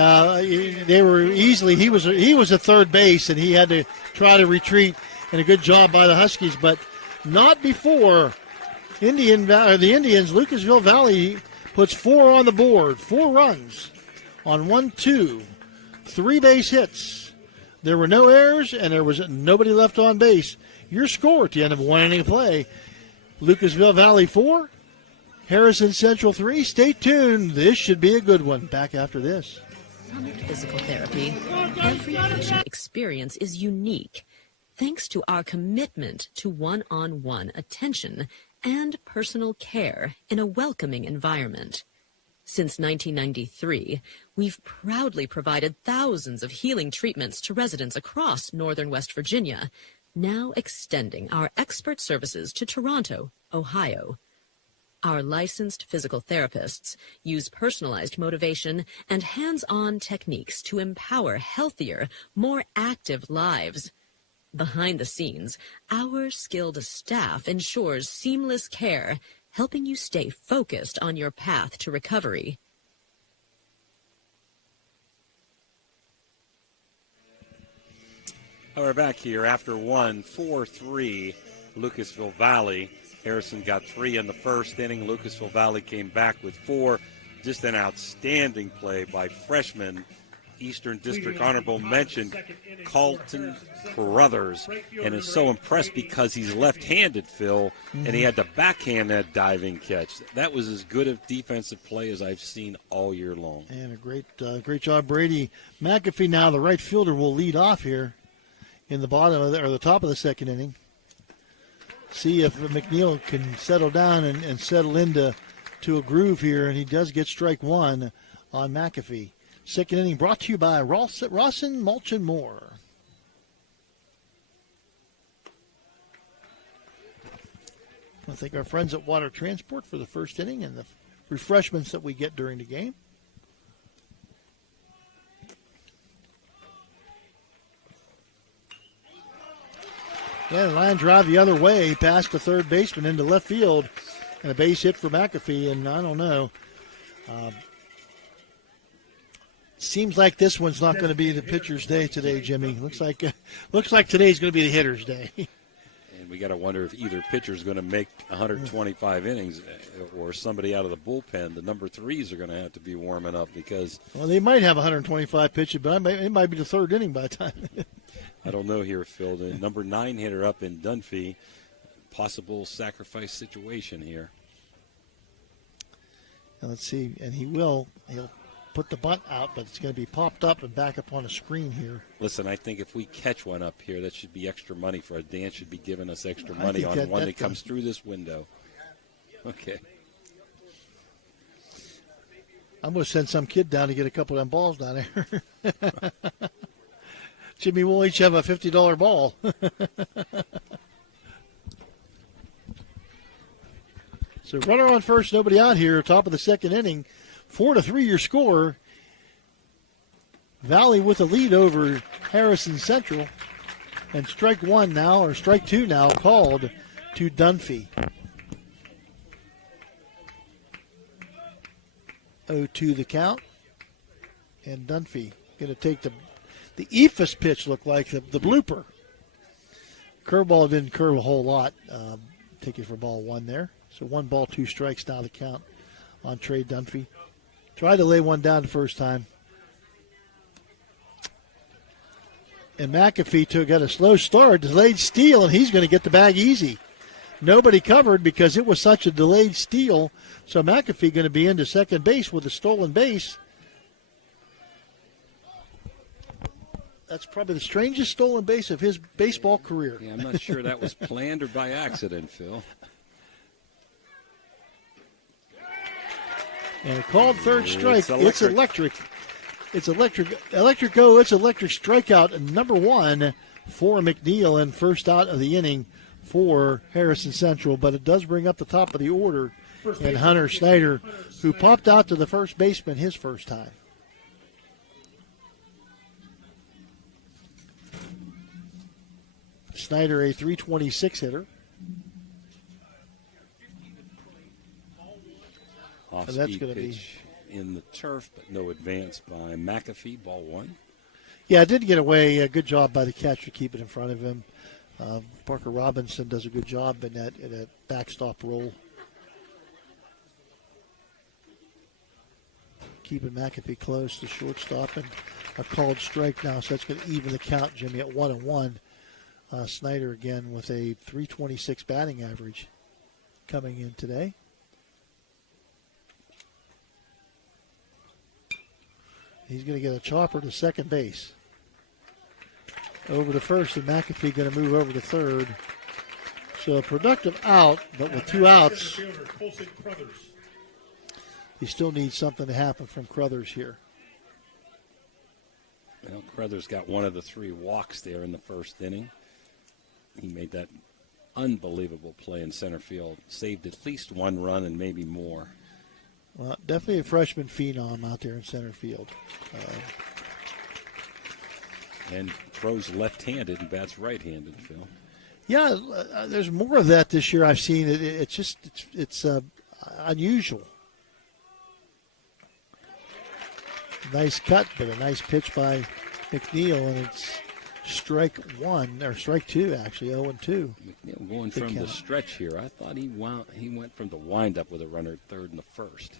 they were easily. He was at third base, and he had to try to retreat. And a good job by the Huskies, but not before the Indians. Lucasville Valley puts 4 on the board, 4 runs on 1-2, 3 base hits. There were no errors, and there was nobody left on base. Your score at the end of 1 inning play. Lucasville Valley 4, Harrison Central 3. Stay tuned. This should be a good one. Back after this. Summit Physical Therapy. Every patient experience is unique, thanks to our commitment to one-on-one attention and personal care in a welcoming environment. Since 1993, we've proudly provided thousands of healing treatments to residents across northern West Virginia, now extending our expert services to Toronto, Ohio. Our licensed physical therapists use personalized motivation and hands-on techniques to empower healthier, more active lives. Behind the scenes, our skilled staff ensures seamless care, helping you stay focused on your path to recovery. We're back here after 4-3 Lucasville Valley. Harrison got 3 in the first inning. Lucasville Valley came back with 4. Just an outstanding play by freshman Eastern District honorable mention Carlton Brothers, and is so impressed because he's left-handed, Phil, and he had to backhand that diving catch. That was as good a defensive play as I've seen all year long. And a great job, Brady McAfee. Now the right fielder will lead off here in the bottom of the top of the second inning. See if McNeil can settle down and settle into a groove here, and he does get strike 1 on McAfee. Second inning brought to you by Rawson Mulch and More. I want to thank our friends at Water Transport for the first inning and the refreshments that we get during the game. Yeah, the line drive the other way, past the third baseman into left field, and a base hit for McAfee, and I don't know. Seems like this one's not going to be the pitcher's day today, Jimmy. Looks like today's going to be the hitter's day. And we got to wonder if either pitcher's going to make 125 innings or somebody out of the bullpen. The number 3s are going to have to be warming up because. Well, they might have 125 pitches, but it might be the third inning by the time. I don't know here, Phil. The number 9 hitter up in Dunphy, possible sacrifice situation here. And let's see, and he'll put the bunt out, but it's going to be popped up and back up on a screen here. Listen, I think if we catch one up here, that should be extra money for us. Dan should be giving us extra money on one that comes through this window. Okay. I'm going to send some kid down to get a couple of them balls down there. Jimmy, we'll each have a $50 ball. So runner on first, nobody out here, top of the second inning. 4-3 your score. Valley with a lead over Harrison Central. And strike two now called to Dunphy. 0-2 the count. And Dunphy going to take the Ephus pitch, looked like the blooper. Curveball didn't curve a whole lot. Take it for ball one there. So 1 ball, 2 strikes now the count on Trey Dunphy. Tried to lay one down the first time. And McAfee got a slow start, delayed steal, and he's going to get the bag easy. Nobody covered because it was such a delayed steal. So McAfee going to be into second base with a stolen base. That's probably the strangest stolen base of his baseball career. Yeah, I'm not sure that was planned or by accident, Phil. And a called third strike. It's electric. It's electric. Electric go. It's electric strikeout number 1 for McNeil and first out of the inning for Harrison Central. But it does bring up the top of the order and Hunter Snyder, who popped out to the first baseman his first time. Snyder, a .326 hitter. Off-speed pitch in the turf, but no advance by McAfee, ball 1. Yeah, it did get away. A good job by the catcher to keep it in front of him. Parker Robinson does a good job in that backstop roll. Keeping McAfee close to shortstop, and a called strike now, so that's going to even the count, Jimmy, at 1-1. Snyder again with a .326 batting average coming in today. He's going to get a chopper to second base. Over to first, and McAfee going to move over to third. So a productive out, but with 2 outs, he still needs something to happen from Crothers here. Well, Crothers got one of the 3 walks there in the first inning. He made that unbelievable play in center field. Saved at least 1 run and maybe more. Well, definitely a freshman phenom out there in center field. And throws left-handed and bats right-handed, Phil. Yeah, there's more of that this year I've seen. It's unusual. Nice cut, but a nice pitch by McNeil, and it's strike 2, actually, 0-2. McNeil going from the stretch here. I thought he went from the windup with a runner at third in the first.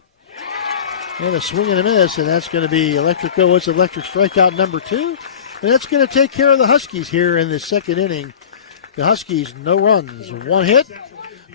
And a swing and a miss, and that's going to be electric go. It's electric strikeout number 2. And that's going to take care of the Huskies here in the second inning. The Huskies, no runs, 1 hit,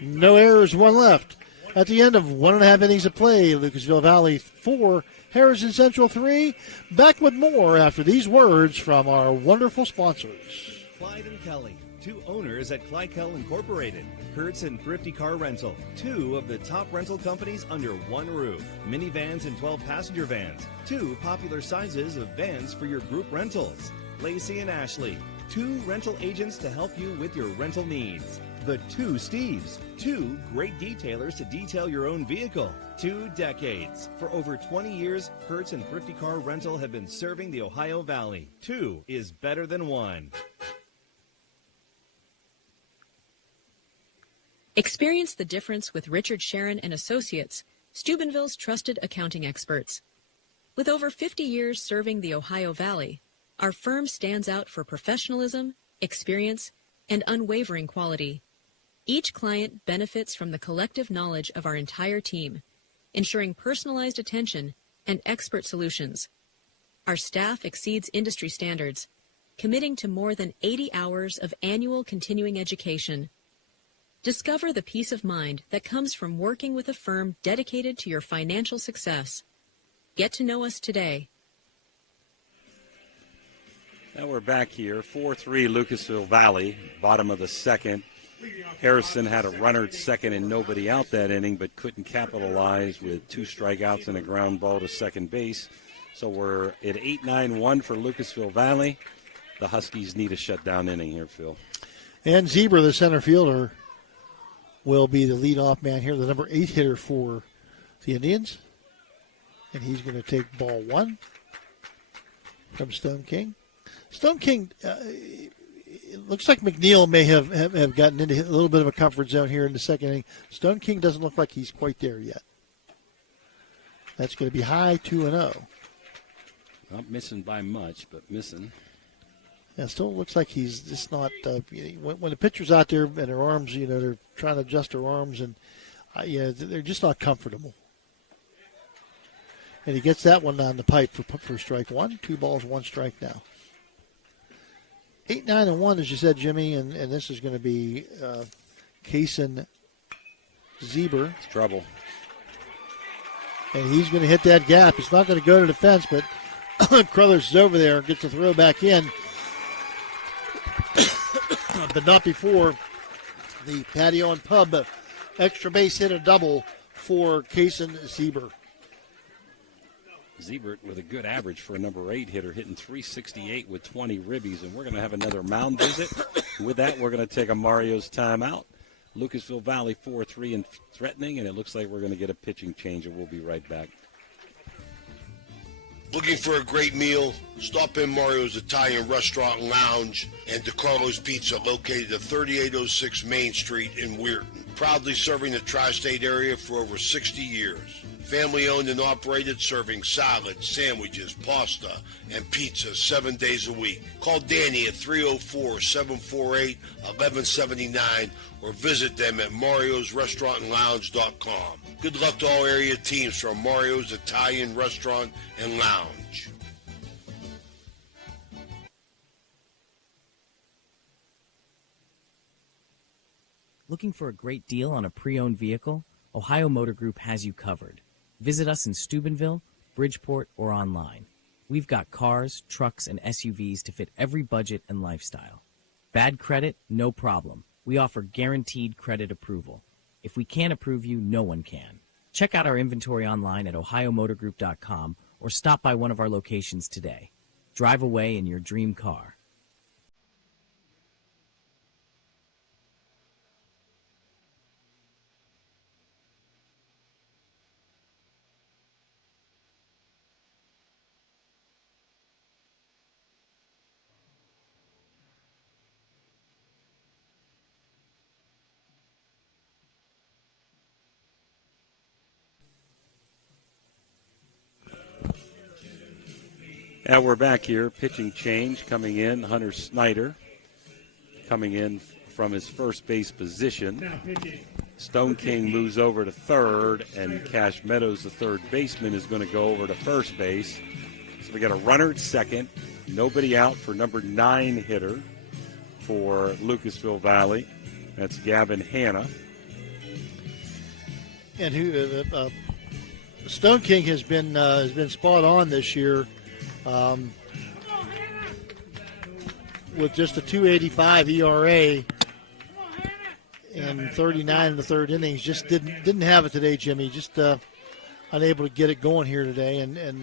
no errors, 1 left. At the end of 1.5 innings of play, Lucasville Valley 4, Harrison Central 3. Back with more after these words from our wonderful sponsors. Clyde and Kelly, 2 owners at Clykel Incorporated. Hertz and Thrifty Car Rental, 2 of the top rental companies under one roof. Minivans and 12-passenger vans, 2 popular sizes of vans for your group rentals. Lacey and Ashley, 2 rental agents to help you with your rental needs. The 2 Steves, 2 great detailers to detail your own vehicle. 2 decades. For over 20 years, Hertz and Thrifty Car Rental have been serving the Ohio Valley. 2 is better than 1. Experience the difference with Richard Sharon and Associates, Steubenville's trusted accounting experts. With over 50 years serving the Ohio Valley, our firm stands out for professionalism, experience, and unwavering quality. Each client benefits from the collective knowledge of our entire team, ensuring personalized attention and expert solutions. Our staff exceeds industry standards, committing to more than 80 hours of annual continuing education. Discover the peace of mind that comes from working with a firm dedicated to your financial success. Get to know us today. Now we're back here, 4-3 Lucasville Valley, bottom of the second. Harrison had a runner at second and nobody out that inning, but couldn't capitalize with 2 strikeouts and a ground ball to second base. So we're at 8-9-1 for Lucasville Valley. The Huskies need a shutdown inning here, Phil. And Zebra, the center fielder, will be the leadoff man here, the number 8 hitter for the Indians. And he's going to take ball 1 from Stone King. Stone King, it looks like McNeil may have gotten into a little bit of a comfort zone here in the second inning. Stone King doesn't look like he's quite there yet. That's going to be high 2-0. Not missing by much, but missing. Yeah, still looks like he's just not. When the pitcher's out there and their arms, they're trying to adjust their arms, and they're just not comfortable. And he gets that one down the pipe for strike 1. 2 balls, 1 strike now. 8-9-1, as you said, Jimmy, and this is going to be Kaysen Zieber. It's trouble. And he's going to hit that gap. He's not going to go to the fence, but Crothers is over there and gets the throw back in. But not before the Patio and Pub extra base hit a double for Kaysen Zieber. Ziebert with a good average for a number 8 hitter, hitting .368 with 20 ribbies, and we're going to have another mound visit. With that, we're going to take a Mario's timeout. Lucasville Valley 4-3 and threatening, and it looks like we're going to get a pitching change, and we'll be right back. Looking for a great meal? Stop in Mario's Italian Restaurant and Lounge and DeCarlo's Pizza, located at 3806 Main Street in Weirton. Proudly serving the tri-state area for over 60 years. Family owned and operated, serving salads, sandwiches, pasta, and pizza 7 days a week. Call Danny at 304-748-1179 or visit them at mariosrestaurantandlounge.com. Good luck to all area teams from Mario's Italian Restaurant and Lounge. Looking for a great deal on a pre-owned vehicle? Ohio Motor Group has you covered. Visit us in Steubenville, Bridgeport, or online. We've got cars, trucks, and SUVs to fit every budget and lifestyle. Bad credit? No problem. We offer guaranteed credit approval. If we can't approve you, no one can. Check out our inventory online at ohiomotorgroup.com or stop by one of our locations today. Drive away in your dream car. Now we're back here. Pitching change coming in. Hunter Snyder coming in from his first base position. Stone King moves over to third, and Cash Meadows, the third baseman, is going to go over to first base. So we got a runner at second. Nobody out for number 9 hitter for Lucasville Valley. That's Gavin Hanna. And who Stone King has been spot on this year. With just a 2.85 ERA and 39 in the third innings, just didn't have it today, Jimmy. Just unable to get it going here today. And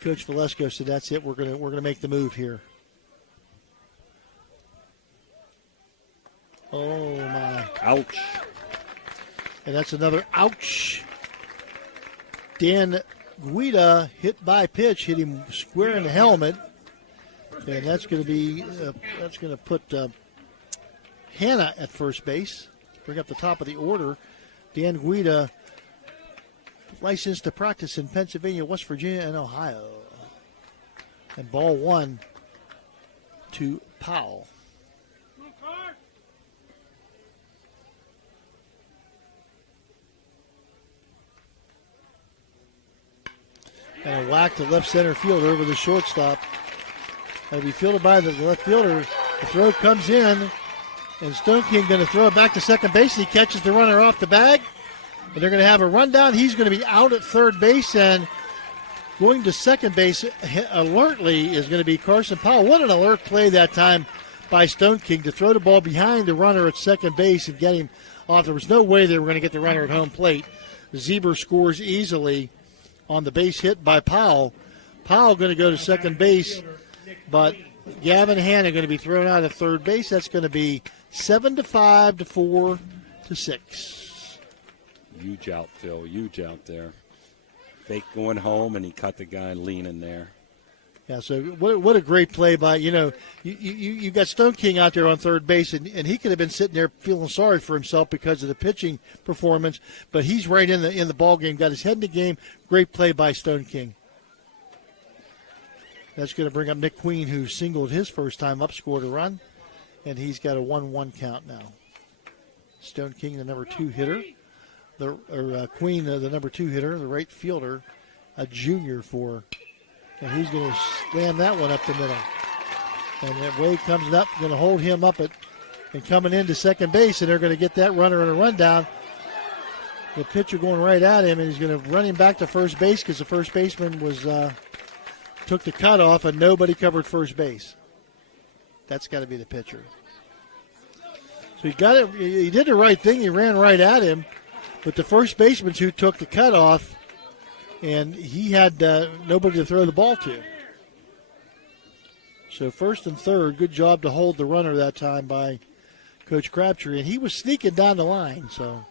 Coach Valesco said, "That's it. We're gonna make the move here." Oh my! Ouch! And that's another ouch. Dan Guida hit by pitch, hit him square in the helmet, and that's going to put Hanna at first base. Bring up the top of the order. Dan Guida, licensed to practice in Pennsylvania, West Virginia, and Ohio. And ball 1 to Powell. And a whack to left center field over the shortstop. And be fielded by the left fielder. The throw comes in, and Stone King going to throw it back to second base. And he catches the runner off the bag, And they're going to have a rundown. He's going to be out at third base, and going to second base alertly is going to be Carson Powell. What an alert play that time by Stone King to throw the ball behind the runner at second base and get him off. There was no way they were going to get the runner at home plate. Zeber scores easily on the base hit by Powell. Powell going to go to second base, but Gavin Hanna going to be thrown out at third base. That's going to be 7-5 to 4-6. Huge out, Phil. Huge out there. Fake going home, and he cut the guy leaning there. Yeah, so what a great play by, you got Stone King out there on third base, and he could have been sitting there feeling sorry for himself because of the pitching performance, but he's right in the ball game, got his head in the game. Great play by Stone King. That's going to bring up Nick Queen, who singled his first time up, scored a run, and he's got a 1-1 count now. Stone King, the number 2 hitter, Queen, the number 2 hitter, the right fielder, a junior for. And he's going to slam that one up the middle. And that Wade comes up, going to hold him up and coming into second base, and they're going to get that runner in a rundown. The pitcher going right at him, and he's going to run him back to first base because the first baseman took the cut off, and nobody covered first base. That's got to be the pitcher. So he got it. He did the right thing. He ran right at him, but the first baseman who took the cut off, and he had nobody to throw the ball to. So first and third, good job to hold the runner that time by Coach Crabtree. And he was sneaking down the line. So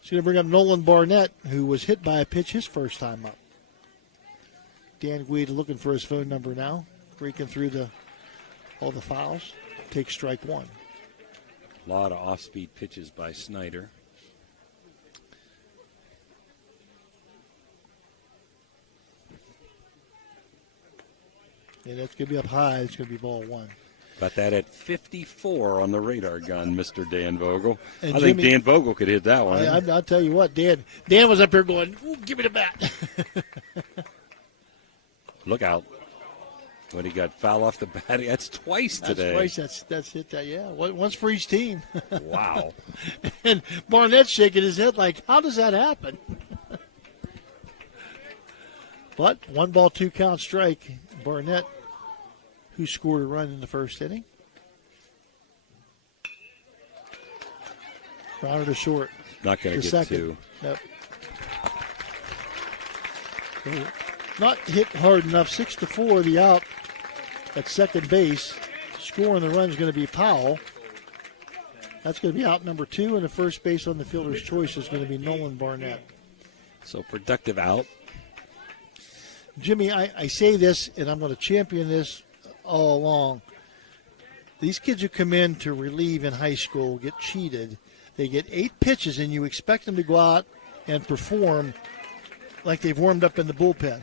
he's going to bring up Nolan Barnett, who was hit by a pitch his first time up. Dan Guida looking for his phone number now, breaking through all the files. Takes strike one. A lot of off-speed pitches by Snyder. And that's going to be up high. It's going to be ball one. Got that at 54 on the radar gun, Mr. Dan Vogel. And I think Dan Vogel could hit that one. I'll tell you what, Dan was up here going, ooh, give me the bat. Look out. When he got foul off the bat, that's twice today. That's hit that, yeah. Once for each team. Wow. And Barnett's shaking his head like, how does that happen? But 1-2 count strike. Barnett, who scored a run in the first inning. Grounder to short. Not going to get second. two. Nope. Not hit hard enough. 6-4, the out at second base. Scoring the run is going to be Powell. That's going to be out number 2, and the first base on the fielder's choice is going to be Nolan Barnett. So productive out. Jimmy, I say this, and I'm going to champion this all along. These kids who come in to relieve in high school get cheated. They get 8 pitches, and you expect them to go out and perform like they've warmed up in the bullpen.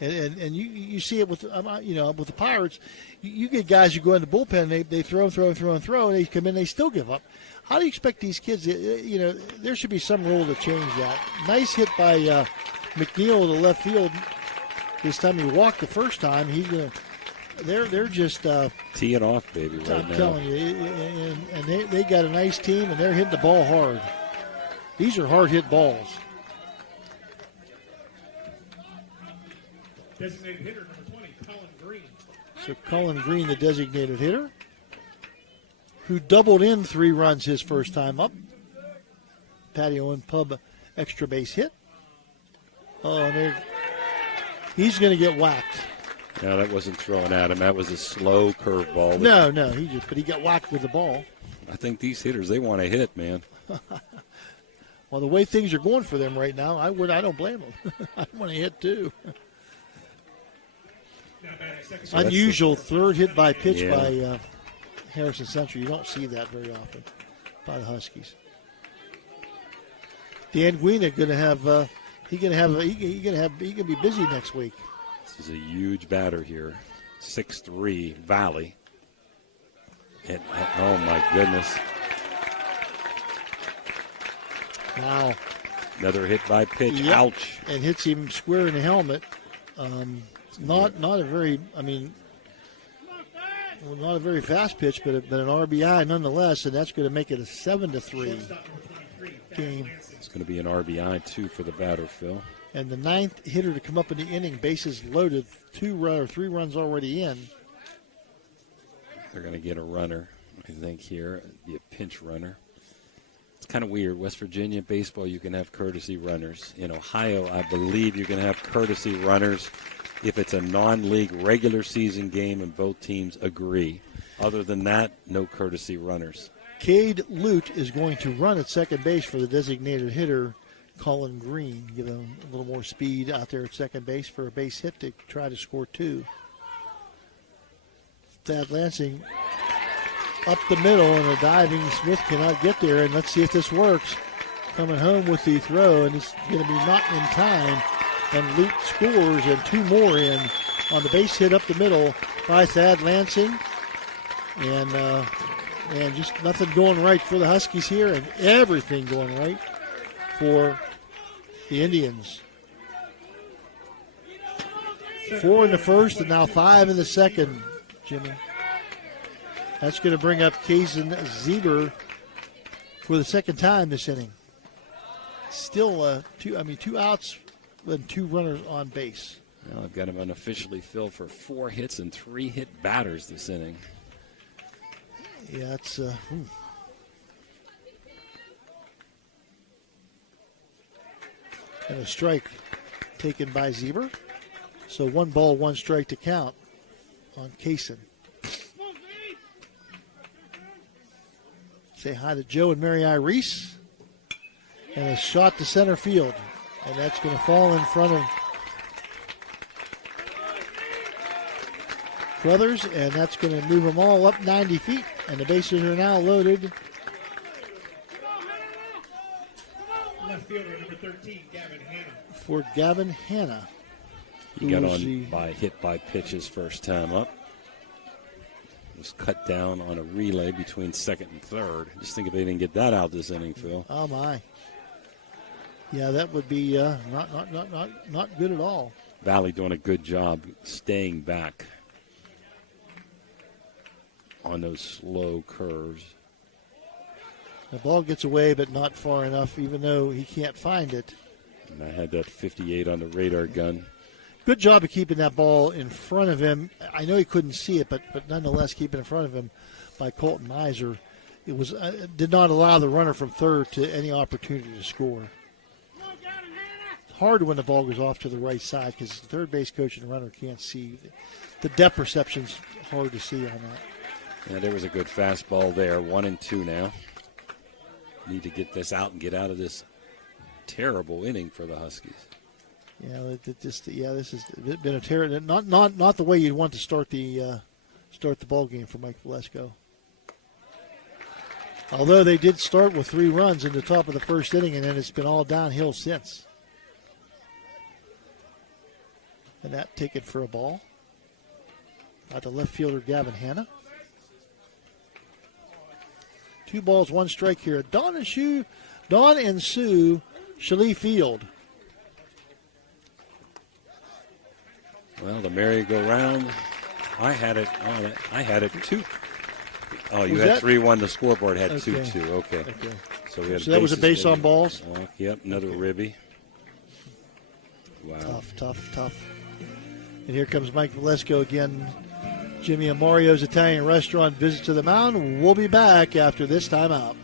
And you see it with the Pirates. You get guys who go in the bullpen, they throw, and they come in, they still give up. How do you expect these kids? There should be some rule to change that. Nice hit by McNeil to left field. This time he walked the first time. He's gonna. They're just tee it off, baby. Right I'm now. telling you, and they got a nice team, and they're hitting the ball hard. These are hard hit balls. Designated hitter number 20, Colin Green. So Colin Green, the designated hitter, who doubled in 3 runs his first time up. Patio and pub extra base hit. Oh, and he's going to get whacked. No, that wasn't thrown at him. That was a slow curveball. No, but he got whacked with the ball. I think these hitters, they want to hit, man. Well, the way things are going for them right now, I don't blame them. I want to hit too. So unusual third hit by pitch by Harrison Century. You don't see that very often by the Huskies. Dan Guida going to have he can be busy next week. This is a huge batter here. 6'3", Valley. Oh my goodness! Wow. Another hit by pitch. Yep. Ouch! And hits him square in the helmet. Not a very fast pitch, but an RBI nonetheless, and that's going to make it a 7-3. game. It's going to be an RBI, too, for the batter, Phil. And the 9th hitter to come up in the inning, bases loaded, 3 runs already in. They're going to get a runner, I think, here. It'd be a pinch runner. It's kind of weird. West Virginia baseball, you can have courtesy runners. In Ohio, I believe you can have courtesy runners if it's a non-league regular season game and both teams agree. Other than that, no courtesy runners. Cade Lute is going to run at second base for the designated hitter, Colin Green. Give him a little more speed out there at second base for a base hit to try to score 2. Thad Lansing up the middle, and a diving Smith cannot get there. And let's see if this works. Coming home with the throw, and it's going to be not in time. And Lute scores, and 2 more in on the base hit up the middle by Thad Lansing. And just nothing going right for the Huskies here, and everything going right for the Indians. 4 in the first, and now 5 in the second, Jimmy. That's going to bring up Kaysen Zieber for the second time this inning. Still 2 outs and 2 runners on base. Well, I've got him unofficially filled for 4 hits and 3 hit batters this inning. Yeah, it's and a strike taken by Zieber. So 1 ball, 1 strike to count on Kaysen. Say hi to Joe and Mary Reese. And a shot to center field. And that's going to fall in front of Brothers, and that's going to move them all up 90 feet. And the bases are now loaded. Left fielder number 13, Gavin Hanna. For Gavin Hanna. He got on hit by pitch his first time up. Was cut down on a relay between second and third. Just think if they didn't get that out this inning, Phil. Oh my! Yeah, that would be not good at all. Valley doing a good job staying back on those slow curves. The ball gets away, but not far enough, even though he can't find it. And I had that 58 on the radar gun. Good job of keeping that ball in front of him. I know he couldn't see it, but nonetheless keeping it in front of him by Colton Miser. It was did not allow the runner from third to any opportunity to score. It's hard when the ball goes off to the right side because the third base coach and the runner can't see. The depth perception's hard to see on that. Yeah, there was a good fastball there. 1-2 now. Need to get this out and get out of this terrible inning for the Huskies. Yeah, this has been a terrible. Not the way you'd want to start the ball game for Mike Valesco. Although they did start with 3 runs in the top of the first inning, and then it's been all downhill since. And that taken for a ball by the left fielder Gavin Hanna. 2 balls, 1 strike here. Don and Sue Shalee Field. Well, the merry-go-round, I had it 2. Oh, you had 3-1. The scoreboard had 2-2. Okay. So we had. So that was a base on balls? Yep, another ribby. Wow. Tough. And here comes Mike Valesco again. Jimmy and Mario's Italian Restaurant visit to the mound. We'll be back after this timeout.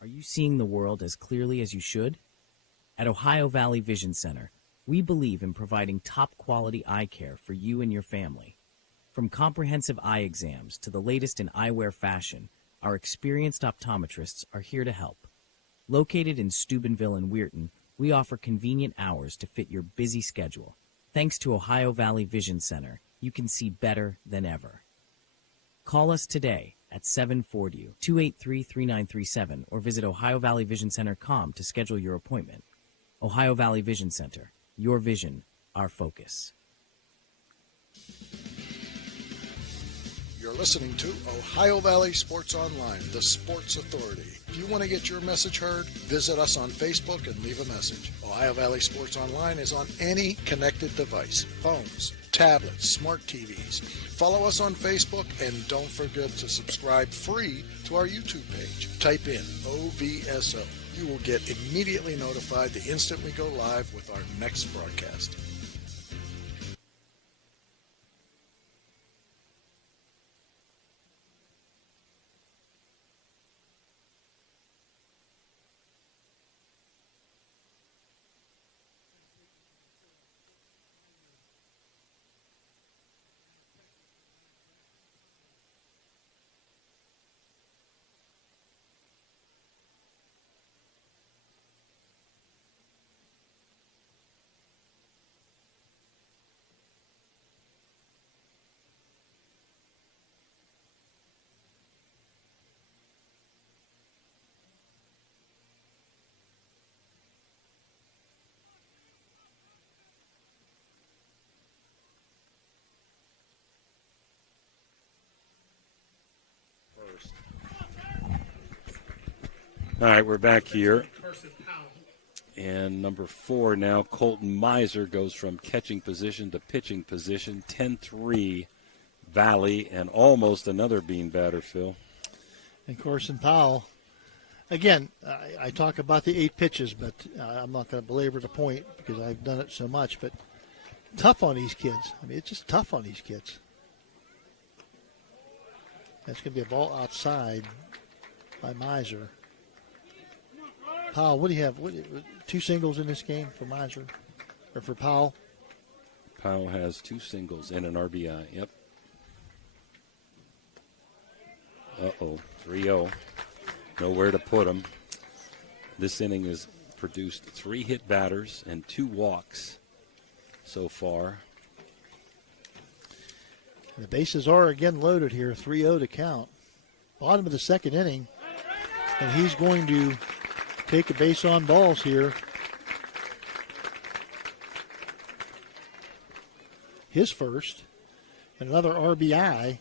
Are you seeing the world as clearly as you should? At Ohio Valley Vision Center, we believe in providing top-quality eye care for you and your family. From comprehensive eye exams to the latest in eyewear fashion, our experienced optometrists are here to help. Located in Steubenville and Weirton, we offer convenient hours to fit your busy schedule. Thanks to Ohio Valley Vision Center, you can see better than ever. Call us today at 740-283-3937 or visit OhioValleyVisionCenter.com to schedule your appointment. Ohio Valley Vision Center. Your vision, our focus. You're listening to Ohio Valley Sports Online, the sports authority. If you want to get your message heard, visit us on Facebook and leave a message. Ohio Valley Sports Online is on any connected device, phones, tablets, smart TVs. Follow us on Facebook, and don't forget to subscribe free to our YouTube page. Type in OVSO. You will get immediately notified the instant we go live with our next broadcast. All right, we're back here. And number 4 now, Colton Miser goes from catching position to pitching position. 10-3 Valley, and almost another bean batter, Phil. And Carson Powell, again, I talk about the 8 pitches, but I'm not going to belabor the point because I've done it so much. But tough on these kids. I mean, it's just tough on these kids. That's going to be a ball outside by Miser. Powell, what do you have? 2 singles in this game for Miser? Or for Powell? Powell has 2 singles and an RBI. Yep. Uh-oh. 3-0. Nowhere to put him. This inning has produced 3 hit batters and 2 walks so far. The bases are again loaded here. 3-0 to count. Bottom of the second inning. And he's going to take a base on balls here. His first. And another RBI.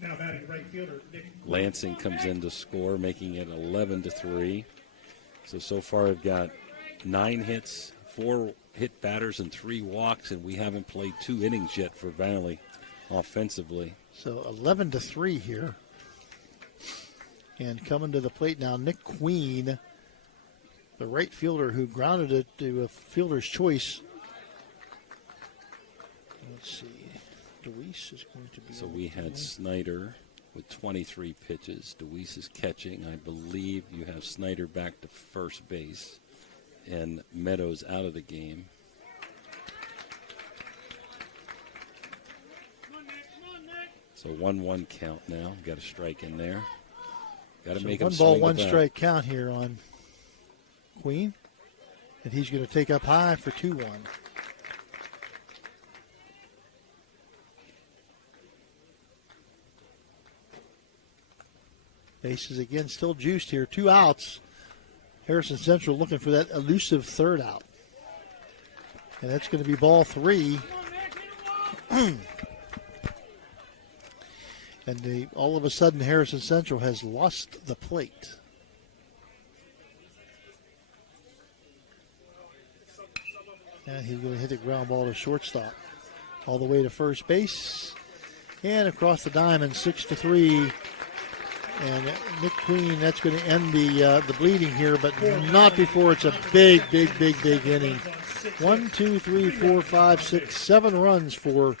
Now batting right fielder Nick. Lansing comes in to score, making it 11-3. So far I've got 9 hits, 4 hit batters, and 3 walks, and we haven't played 2 innings yet for Valley offensively. So 11-3 here. And coming to the plate now, Nick Queen, the right fielder who grounded it to a fielder's choice. Let's see. Deweese is going to be. So we had Snyder with 23 pitches. Deweese is catching. I believe you have Snyder back to first base and Meadows out of the game. So 1-1 count now. Got a strike in there. Got to So make him 1 ball, swing 1 the bat. strike count here on Queen. And he's going to take up high for 2-1. Bases again still juiced here. 2 outs. Harrison Central looking for that elusive third out. And that's going to be ball 3. And all of a sudden, Harrison Central has lost the plate. And he's going to hit the ground ball to shortstop. All the way to first base. And across the diamond, 6-3. And Nick Queen, that's going to end the bleeding here, but not before it's a big inning. 1, 2, 3, 4, 5, 6, 7 runs for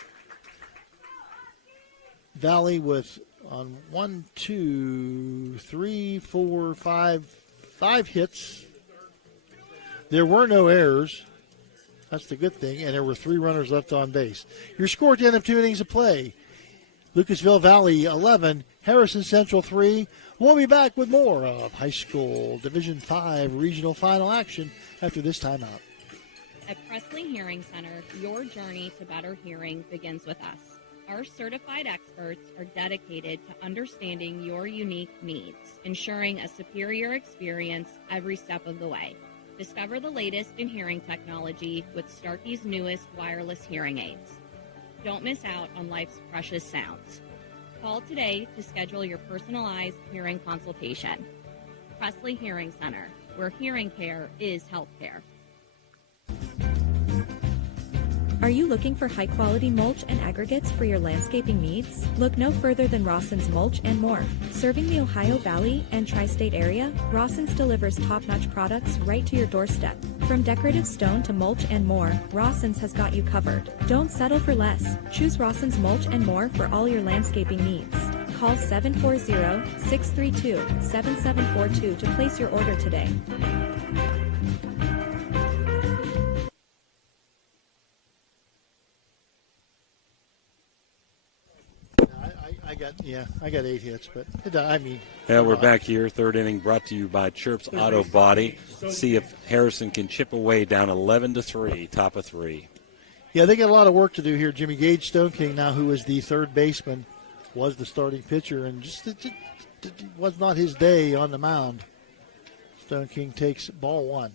Valley with on 1, 2, 3, 4, 5 hits. There were no errors. That's the good thing. And there were 3 runners left on base. Your score at the end of 2 innings of play. Lucasville Valley 11, Harrison Central 3. We'll be back with more of high school Division 5 regional final action after this timeout. At Presley Hearing Center, your journey to better hearing begins with us. Our certified experts are dedicated to understanding your unique needs, ensuring a superior experience every step of the way. Discover the latest in hearing technology with Starkey's newest wireless hearing aids. Don't miss out on life's precious sounds. Call today to schedule your personalized hearing consultation. Presley Hearing Center, where hearing care is health care. Are you looking for high-quality mulch and aggregates for your landscaping needs? Look no further than Rawson's Mulch and More. Serving the Ohio Valley and tri-state area, Rawson's delivers top-notch products right to your doorstep. From decorative stone to mulch and more, Rawson's has got you covered. Don't settle for less. Choose Rawson's Mulch and More for all your landscaping needs. Call 740-632-7742 to place your order today. I got 8 hits, but we're back here. Third inning brought to you by Chirps Auto Body. See if Harrison can chip away down 11-3, top of 3. Yeah, they got a lot of work to do here. Jimmy Gage Stone King, now who is the third baseman, was the starting pitcher, and just it was not his day on the mound. Stone King takes ball 1.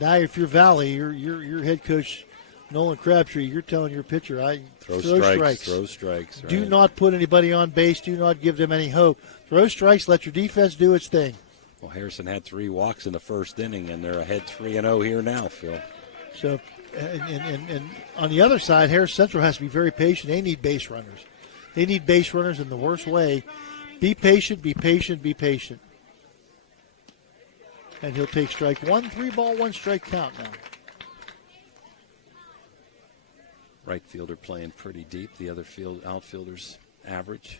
Now, if you're Valley, your head coach Nolan Crabtree, you're telling your pitcher, throw strikes. Throw strikes. Right. Do not put anybody on base. Do not give them any hope. Throw strikes. Let your defense do its thing. Well, Harrison had 3 walks in the first inning, and they're ahead 3-0 here now, Phil. So, and on the other side, Harris Central has to be very patient. They need base runners. They need base runners in the worst way. Be patient, be patient, be patient. And he'll take strike 1, 3-1 strike count now. Right fielder playing pretty deep. The other outfielders average.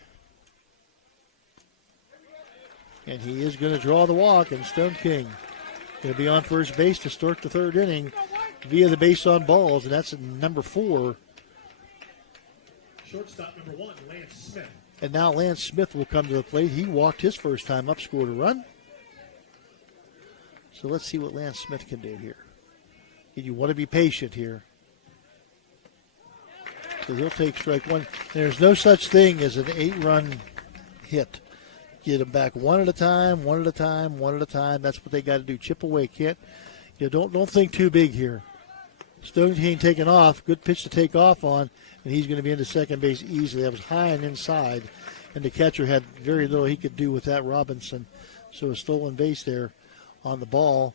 And he is going to draw the walk, and Stone King going to be on first base to start the third inning via the base on balls, and that's number 4. Shortstop number 1, Lance Smith. And now Lance Smith will come to the plate. He walked his first time up, scored a run. So let's see what Lance Smith can do here. You want to be patient here. So he'll take strike 1. There's no such thing as an 8-run hit. Get them back one at a time, one at a time, one at a time. That's what they got to do. Chip away. Don't think too big here. Stone King taking off. Good pitch to take off on, and he's going to be into second base easily. That was high and inside, and the catcher had very little he could do with that, Robinson. So a stolen base there on the ball.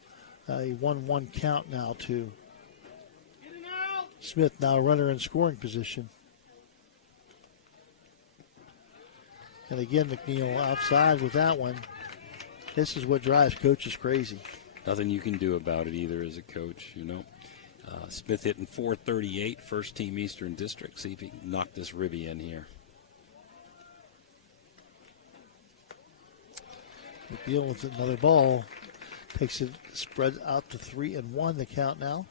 A 1-1 count now to Smith, now runner in scoring position. And again, McNeil outside with that one. This is what drives coaches crazy. Nothing you can do about it either as a coach, Smith hitting .438, first team Eastern District. See if he can knock this ribby in here. McNeil with another ball. Takes it, spread out to 3-1, the count now.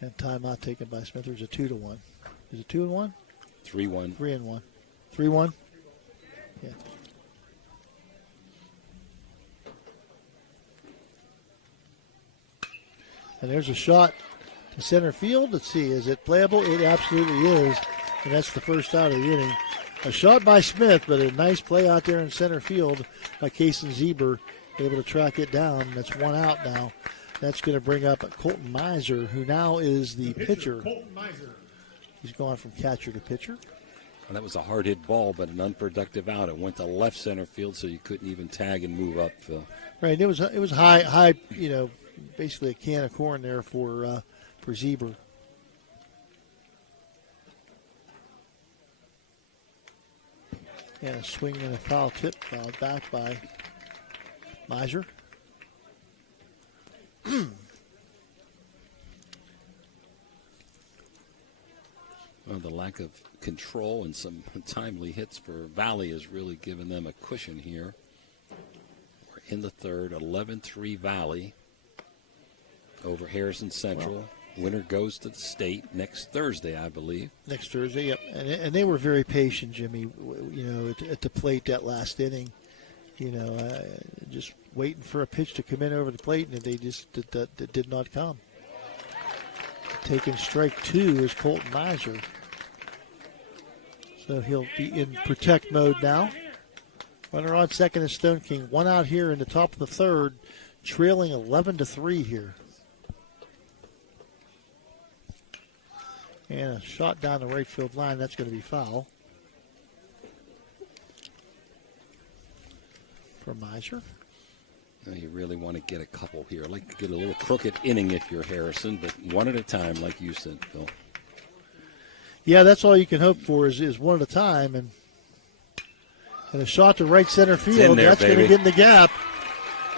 And timeout taken by Smith. There's a 2-1. Is it 2-1? 3-1. 3-1. 3-1? Yeah. And there's a shot to center field. Let's see, is it playable? It absolutely is. And that's the first out of the inning. A shot by Smith, but a nice play out there in center field by Kason Zieber, able to track it down. That's 1 out now. That's going to bring up Colton Miser, who now is the pitcher. Colton Miser. He's gone from catcher to pitcher. Well, that was a hard hit ball, but an unproductive out. It went to left center field, so you couldn't even tag and move up, Phil. Right. It was high. Basically a can of corn there for Zieber. And a swing and a foul tip, fouled back by Miser. Well, the lack of control and some timely hits for Valley has really given them a cushion here. We're in the third, 11-3 Valley over Harrison Central. Wow. Winner goes to the state next Thursday, I believe. Next Thursday, yep. And they were very patient, Jimmy, at the plate that last inning. Just waiting for a pitch to come in over the plate, and they just did not come. Taking strike 2 is Colton Miser. So he'll be in protect mode now. Runner on second is Stone King. 1 out here in the top of the third, trailing 11-3 here. And a shot down the right field line. That's going to be foul. for Miser. Now you really want to get a couple here. I'd like to get a little crooked inning if you're Harrison, but one at a time, like you said, Phil. Yeah, that's all you can hope for is one at a time. And a shot to right center field. There, that's going to get in the gap,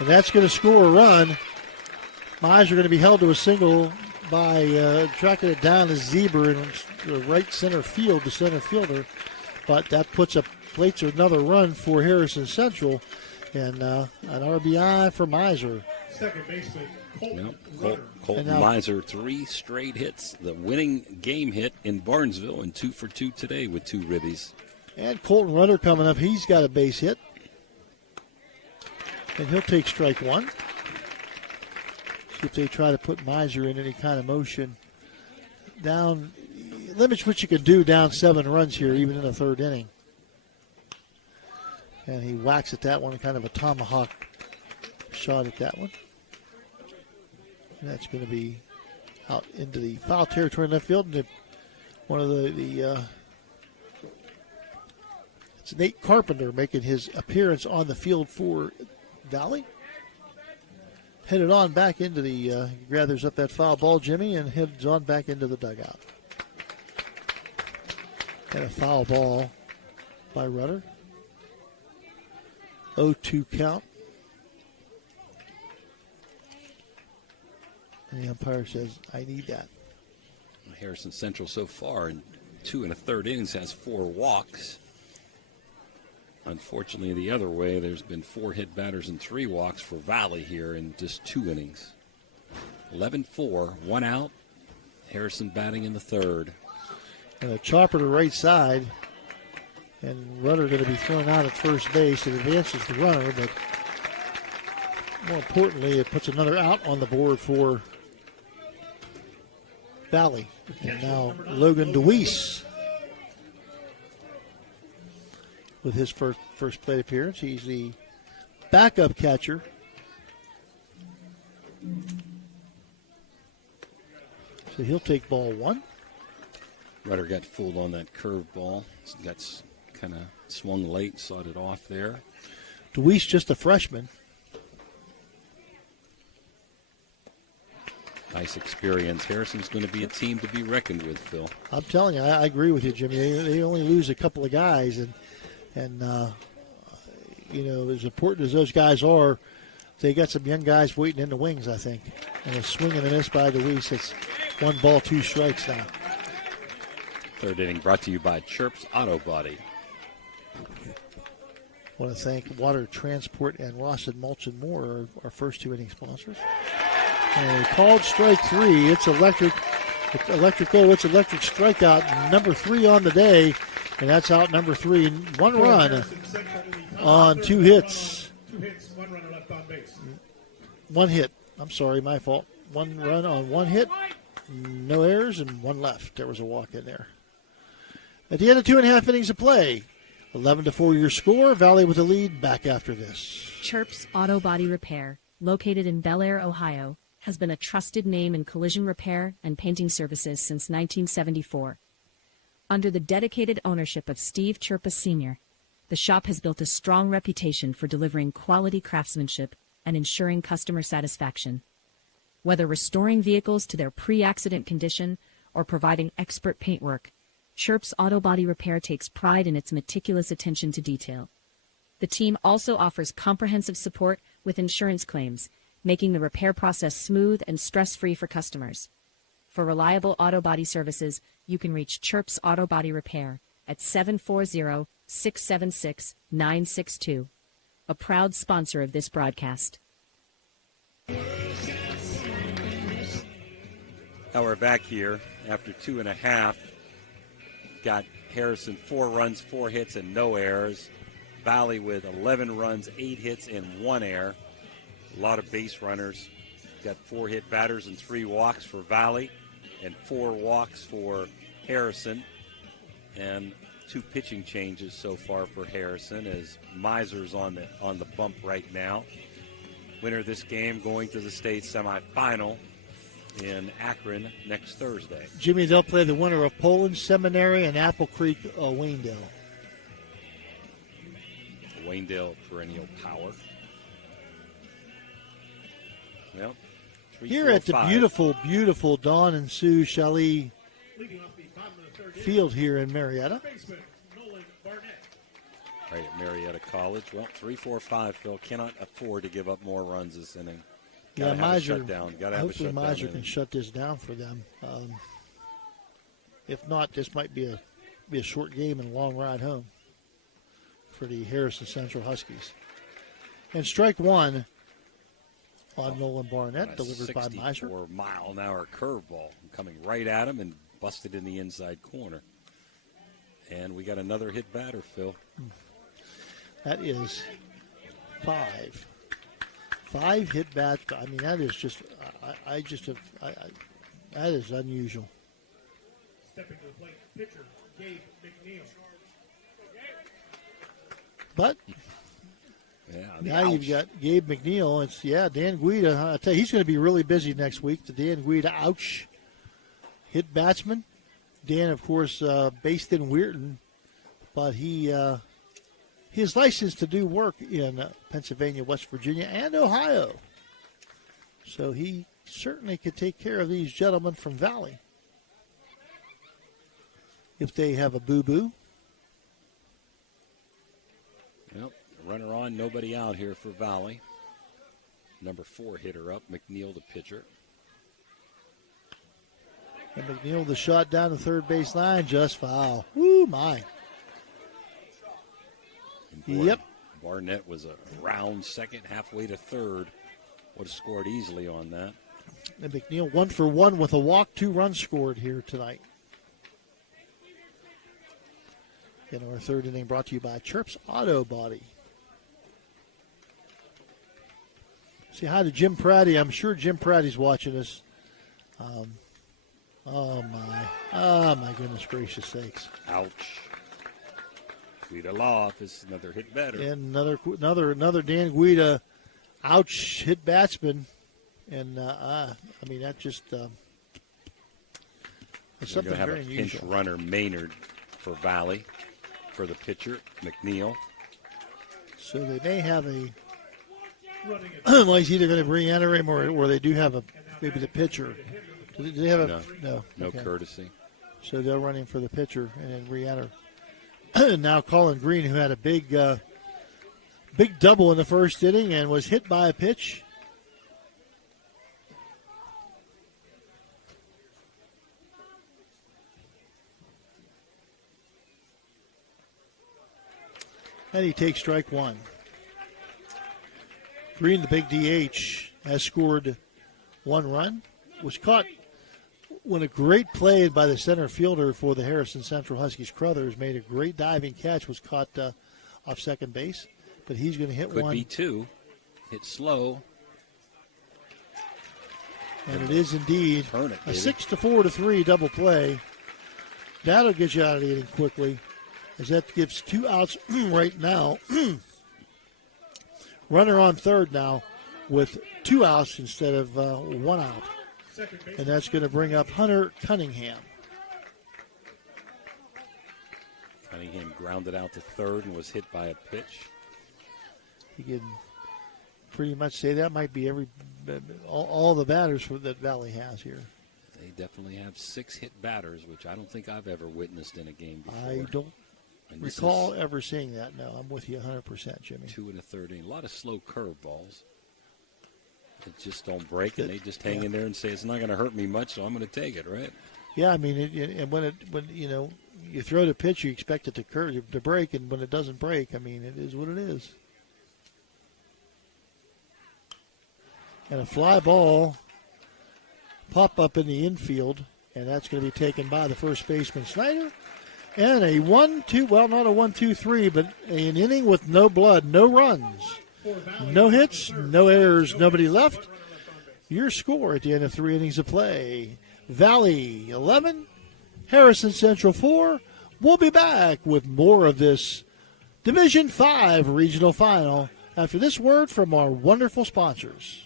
and that's going to score a run. Miser going to be held to a single by tracking it down as Zebra in the right center field, the center fielder. But that plates another run for Harrison Central, and an RBI for Miser. Second baseman, Colton Miser, 3 straight hits. The winning game hit in Barnesville, and 2 for 2 today with 2 ribbies. And Colton Rudder coming up. He's got a base hit. And he'll take strike 1. See if they try to put Miser in any kind of motion. Down, limits what you can do down 7 runs here, even in the 3rd inning. And he whacks at that one, kind of a tomahawk shot at that one. And that's going to be out into the foul territory in left field. And one of it's Nate Carpenter making his appearance on the field for Valley. Headed on back into the, gathers up that foul ball, Jimmy, and heads on back into the dugout. And a foul ball by Rudder. 0-2 count. And the umpire says, I need that. Harrison Central so far in 2 1/3 innings has 4 walks. Unfortunately, the other way, there's been 4 hit batters and 3 walks for Valley here in just 2 innings. 11-4, 1 out. Harrison batting in the 3rd. And a chopper to right side. And Rudder going to be thrown out at first base. It advances the runner, but more importantly, it puts another out on the board for Valley. And now Logan DeWeese with his first plate appearance. He's the backup catcher. So he'll take ball 1. Rudder got fooled on that curve ball. Got kind of swung late, sawed it off there. DeWeese just a freshman. Nice experience. Harrison's going to be a team to be reckoned with, Phil. I'm telling you, I agree with you, Jimmy. They only lose a couple of guys, and you know, as important as those guys are, they got some young guys waiting in the wings, I think. And a swing and a miss by DeWeese. It's 1 ball, 2 strikes now. 3rd inning brought to you by Chirps Auto Body. I want to thank Water Transport and Ross and Mulch and More, our first 2 inning sponsors. And called strike 3. It's electric. It's electric strikeout number 3 on the day. And that's out number 3. 1 run on 2 hits. 2 hits, 1 runner left on base. 1 hit. I'm sorry, my fault. 1 run on 1 hit. No errors and 1 left. There was a walk in there. At the end of 2.5 innings of play, 11-4 your score. Valley with the lead. Back after this. Chirps Auto Body Repair, located in Bel Air, Ohio, has been a trusted name in collision repair and painting services since 1974. Under the dedicated ownership of Steve Chirpa Sr., the shop has built a strong reputation for delivering quality craftsmanship and ensuring customer satisfaction. Whether restoring vehicles to their pre-accident condition or providing expert paintwork, Chirps Auto Body Repair takes pride in its meticulous attention to detail. The team also offers comprehensive support with insurance claims, making the repair process smooth and stress-free for customers. For reliable auto body services, you can reach Chirps Auto Body Repair at 740-676-962. A proud sponsor of this broadcast. Now we're back here after 2.5. Got Harrison 4 runs, 4 hits, and no errors. Valley with 11 runs, 8 hits, and 1 error. A lot of base runners. Got 4 hit batters and 3 walks for Valley, and 4 walks for Harrison, and 2 pitching changes so far for Harrison as Miser's on the bump right now. Winner of this game going to the state semifinal in Akron next Thursday. Jimmy, they'll play the winner of Poland Seminary and Apple Creek Waynedale. Waynedale perennial power. Well, here at the beautiful Dawn and Sue Chalet Field here in Marietta. Right at Marietta College. Well, 3-4-5, Phil. Cannot afford to give up more runs this inning. Gotta have a shutdown. Hopefully Miser can shut this down for them. If not, this might be a short game and a long ride home for the Harrison Central Huskies. And strike one on Nolan Barnett, delivered by Miser. 64-mile-an-hour curveball coming right at him and busted in the inside corner. And we got another hit batter, Phil. That is 5. 5 hit bats. I mean, that is just, that is unusual. Stepping to the plate, pitcher, Gabe McNeil. But now ouch. You've got Gabe McNeil. It's, Dan Guida. I tell you, he's going to be really busy next week. The Dan Guida, ouch, hit batsman. Dan, of course, based in Weirton, but his license to do work in Pennsylvania, West Virginia, and Ohio. So he certainly could take care of these gentlemen from Valley if they have a boo-boo. Well, runner on, nobody out here for Valley. Number 4 hitter up, McNeil the pitcher. And McNeil, the shot down the third base line, just foul. Woo, my. Yep. Barnett was a round second, halfway to third. Would have scored easily on that. And McNeil 1 for 1 with a walk, 2 runs scored here tonight. In our third inning, brought to you by Chirps Auto Body. Say hi to Jim Pratty. I'm sure Jim Pratty's watching us. Oh my goodness gracious sakes! Ouch. Guida Loff is another hit batter. And another Dan Guida, ouch, hit batsman. And I mean, that just it's something have very a unusual. pinch runner Maynard for Valley for the pitcher McNeil. So they may have a well, he's either going to re-enter him or they do have maybe the pitcher. Do they have no okay. courtesy. So they'll run him for the pitcher and then re-enter. Now Colin Green, who had a big double in the first inning and was hit by a pitch. And he takes strike one. Green, the big DH, has scored 1 run. Was caught when a great play by the center fielder for the Harrison Central Huskies, Crothers, made a great diving catch, was caught off second base. But he's going to hit one. Could be 2. Hit slow. And it is indeed Turn it, a baby. 6-4-3 double play. That'll get you out of the inning quickly, as that gives 2 outs right now. Runner on third now with 2 outs instead of 1 out. And that's going to bring up Hunter Cunningham. Cunningham grounded out to third and was hit by a pitch. You can pretty much say that might be all the batters that Valley has here. They definitely have 6 hit batters, which I don't think I've ever witnessed in a game before. I don't recall ever seeing that. No, I'm with you 100%, Jimmy. 2 1/3 inning. A lot of slow curveballs that just don't break, and they just hang in there and say, it's not going to hurt me much, so I'm going to take it, right? Yeah, I mean, and when you know, you throw the pitch, you expect it to break, and when it doesn't break, I mean, it is what it is. And a fly ball pop up in the infield, and that's going to be taken by the first baseman, Snyder. And a 1-2, well, not a 1-2-3, but an inning with no blood, no runs, no hits, no errors, nobody left. Your score at the end of 3 innings of play: Valley 11, Harrison Central 4. We'll be back with more of this Division 5 regional final after this word from our wonderful sponsors.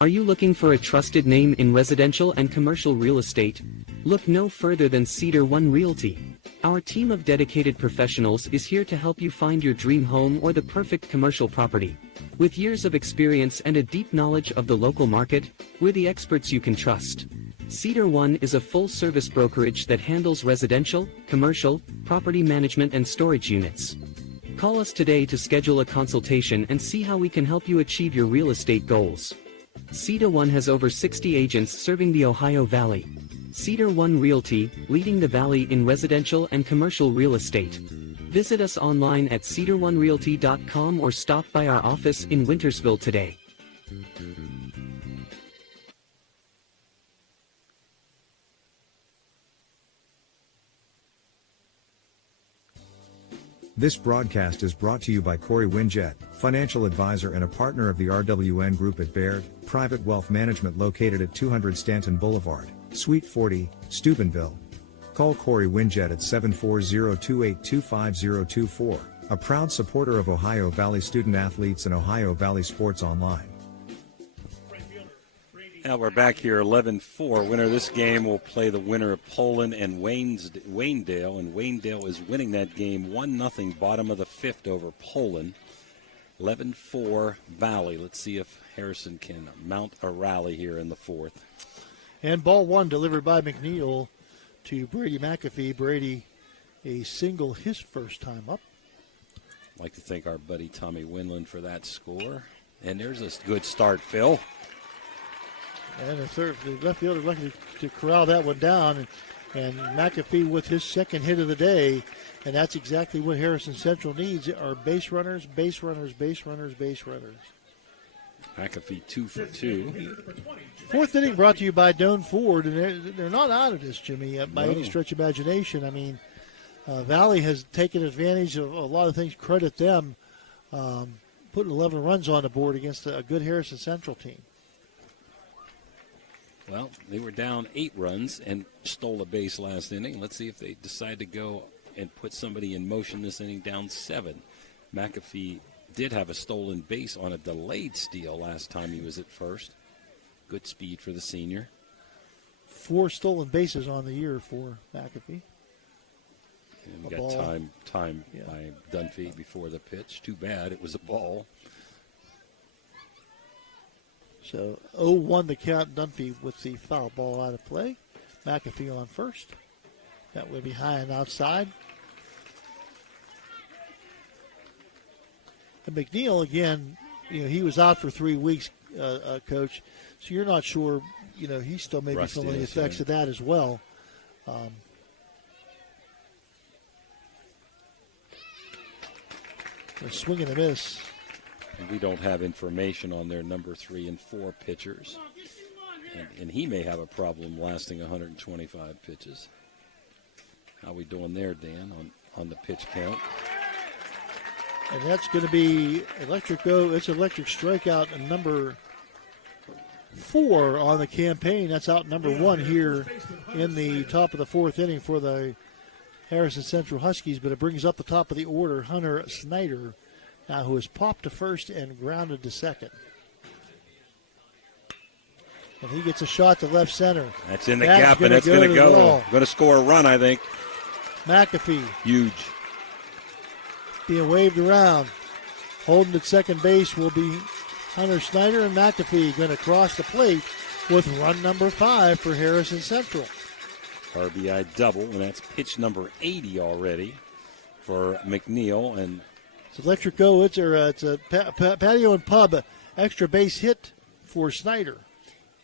Are you looking for a trusted name in residential and commercial real estate? Look no further than Cedar One Realty. Our team of dedicated professionals is here to help you find your dream home or the perfect commercial property. With years of experience and a deep knowledge of the local market, we're the experts you can trust. Cedar One is a full-service brokerage that handles residential, commercial, property management and storage units. Call us today to schedule a consultation and see how we can help you achieve your real estate goals. Cedar One has over 60 agents serving the Ohio Valley. Cedar One Realty, leading the valley in residential and commercial real estate. Visit us online at cedaronerealty.com or stop by our office in Wintersville today. This broadcast is brought to you by Corey Winjet, financial advisor and a partner of the RWN Group at Baird, Private Wealth Management located at 200 Stanton Boulevard, Suite 40, Steubenville. Call Corey Winjet at 740-2825024, a proud supporter of Ohio Valley student athletes and Ohio Valley Sports Online. Now we're back here, 11-4. Winner of this game will play the winner of Poland and Waynedale, and Waynedale is winning that game 1-0, bottom of the fifth over Poland. 11-4 Valley. Let's see if Harrison can mount a rally here in the fourth. And ball one delivered by McNeil to Brady McAfee. Brady a single his first time up. I'd like to thank our buddy Tommy Winland for that score. And there's a good start, Phil. And the left fielder lucky to corral that one down. And McAfee with his second hit of the day. And that's exactly what Harrison Central needs are base runners, base runners, base runners, base runners. McAfee 2 for 2. Fourth inning brought to you by Doan Ford. And they're not out of this, Jimmy, by any stretch of imagination. I mean, Valley has taken advantage of a lot of things. Credit them. Putting 11 runs on the board against a good Harrison Central team. Well, they were down 8 runs and stole a base last inning. Let's see if they decide to go and put somebody in motion this inning, down 7. McAfee did have a stolen base on a delayed steal last time he was at first. Good speed for the senior. 4 stolen bases on the year for McAfee. And we got time by Dunphy before the pitch. Too bad it was a ball. So 0-1 the count. Dunphy with the foul ball out of play. McAfee on first. That would be high and outside. And McNeil, again, he was out for 3 weeks, Coach. So you're not sure, he's still maybe feeling the effects of that as well. A swing and a miss. And we don't have information on their number 3 and 4 pitchers. And he may have a problem lasting 125 pitches. How we doing there, Dan, on the pitch count? And that's going to be electric go. It's electric strikeout and number 4 on the campaign. That's out number 1 here in the top of the fourth inning for the Harrison Central Huskies. But it brings up the top of the order Hunter Snyder, now who has popped to first and grounded to second. And he gets a shot to left center. That's in the gap, and that's going to go. Going to score a run, I think. McAfee. Huge. Being waved around. Holding at second base will be Hunter Snyder, and McAfee going to cross the plate with run number 5 for Harrison Central. RBI double, and that's pitch number 80 already for McNeil. And it's electric go. It's a patio and pub extra base hit for Snyder.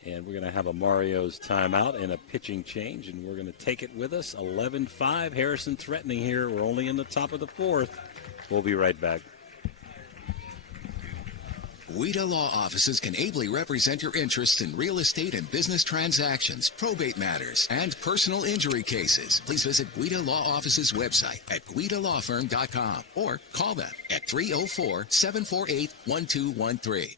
And we're going to have a Mario's timeout and a pitching change, and we're going to take it with us. 11-5, Harrison threatening here. We're only in the top of the fourth. We'll be right back. WIDA Law Offices can ably represent your interests in real estate and business transactions, probate matters, and personal injury cases. Please visit WIDA Law Offices' website at WIDALawFirm.com or call them at 304-748-1213.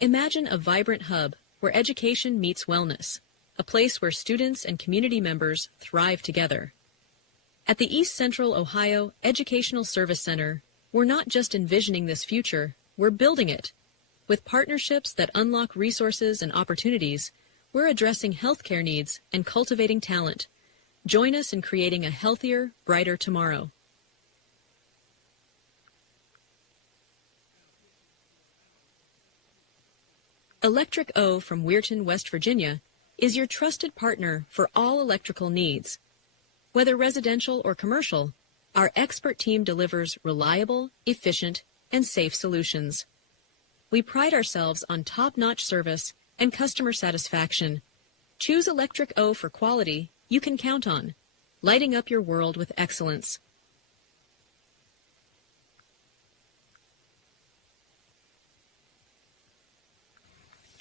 Imagine a vibrant hub where education meets wellness, a place where students and community members thrive together. At the East Central Ohio Educational Service Center, we're not just envisioning this future, we're building it. With partnerships that unlock resources and opportunities, we're addressing healthcare needs and cultivating talent. Join us in creating a healthier, brighter tomorrow. Electric O from Weirton, West Virginia, is your trusted partner for all electrical needs. Whether residential or commercial, our expert team delivers reliable, efficient, and safe solutions. We pride ourselves on top-notch service and customer satisfaction. Choose Electric O for quality you can count on, lighting up your world with excellence.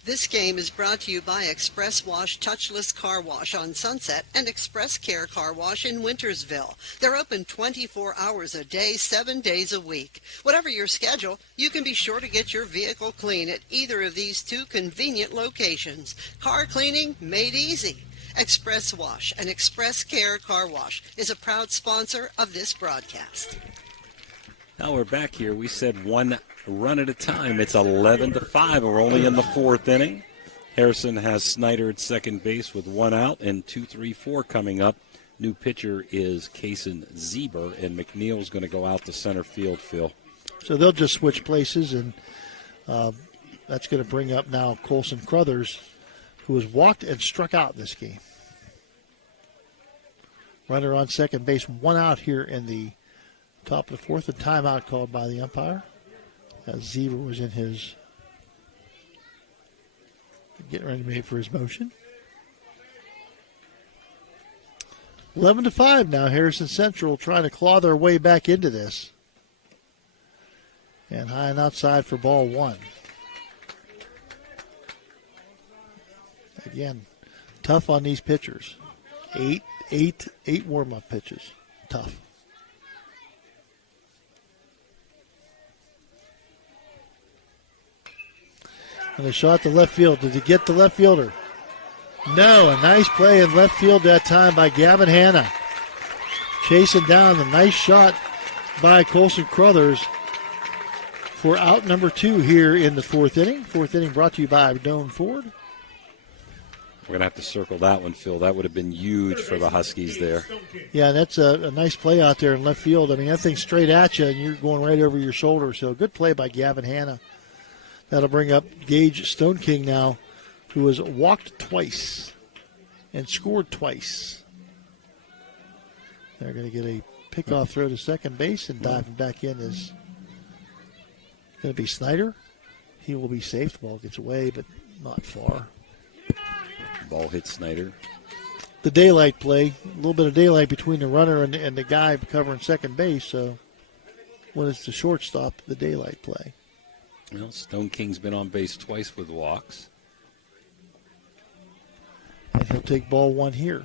This game is brought to you by Express Wash Touchless Car Wash on Sunset and Express Care Car Wash in Wintersville. They're open 24 hours a day, 7 days a week. Whatever your schedule, you can be sure to get your vehicle clean at either of these two convenient locations. Car cleaning made easy. Express Wash and Express Care Car Wash is a proud sponsor of this broadcast. Now we're back here. We said one run at a time. It's 11-5. We're only in the fourth inning. Harrison has Snyder at second base with one out, and 2-3-4 coming up. New pitcher is Kason Zieber, and McNeil's going to go out to center field, Phil. So they'll just switch places, and that's going to bring up now Colson Crothers, who has walked and struck out in this game. Runner on second base, one out here in the top of the fourth, a timeout called by the umpire. As Zieber was in his, getting ready to make for his motion. 11-5 now. Harrison Central trying to claw their way back into this. And high and outside for ball one. Again, tough on these pitchers. Eight warm-up pitches. Tough. And a shot to left field. Did he get the left fielder? No, a nice play in left field that time by Gavin Hanna. Chasing down the nice shot by Colson Crothers for out number 2 here in the fourth inning. Fourth inning brought to you by Doan Ford. We're going to have to circle that one, Phil. That would have been huge for the Huskies there. Yeah, that's a nice play out there in left field. I mean, that thing's straight at you, and you're going right over your shoulder. So good play by Gavin Hanna. That'll bring up Gage Stone King now, who has walked twice and scored twice. They're going to get a pickoff throw to second base, and diving back in is going to be Snyder. He will be safe. The ball gets away, but not far. Ball hits Snyder. The daylight play, a little bit of daylight between the runner and the guy covering second base, so when it's the shortstop, the daylight play. Well, Stone King's been on base twice with walks. And he'll take ball one here.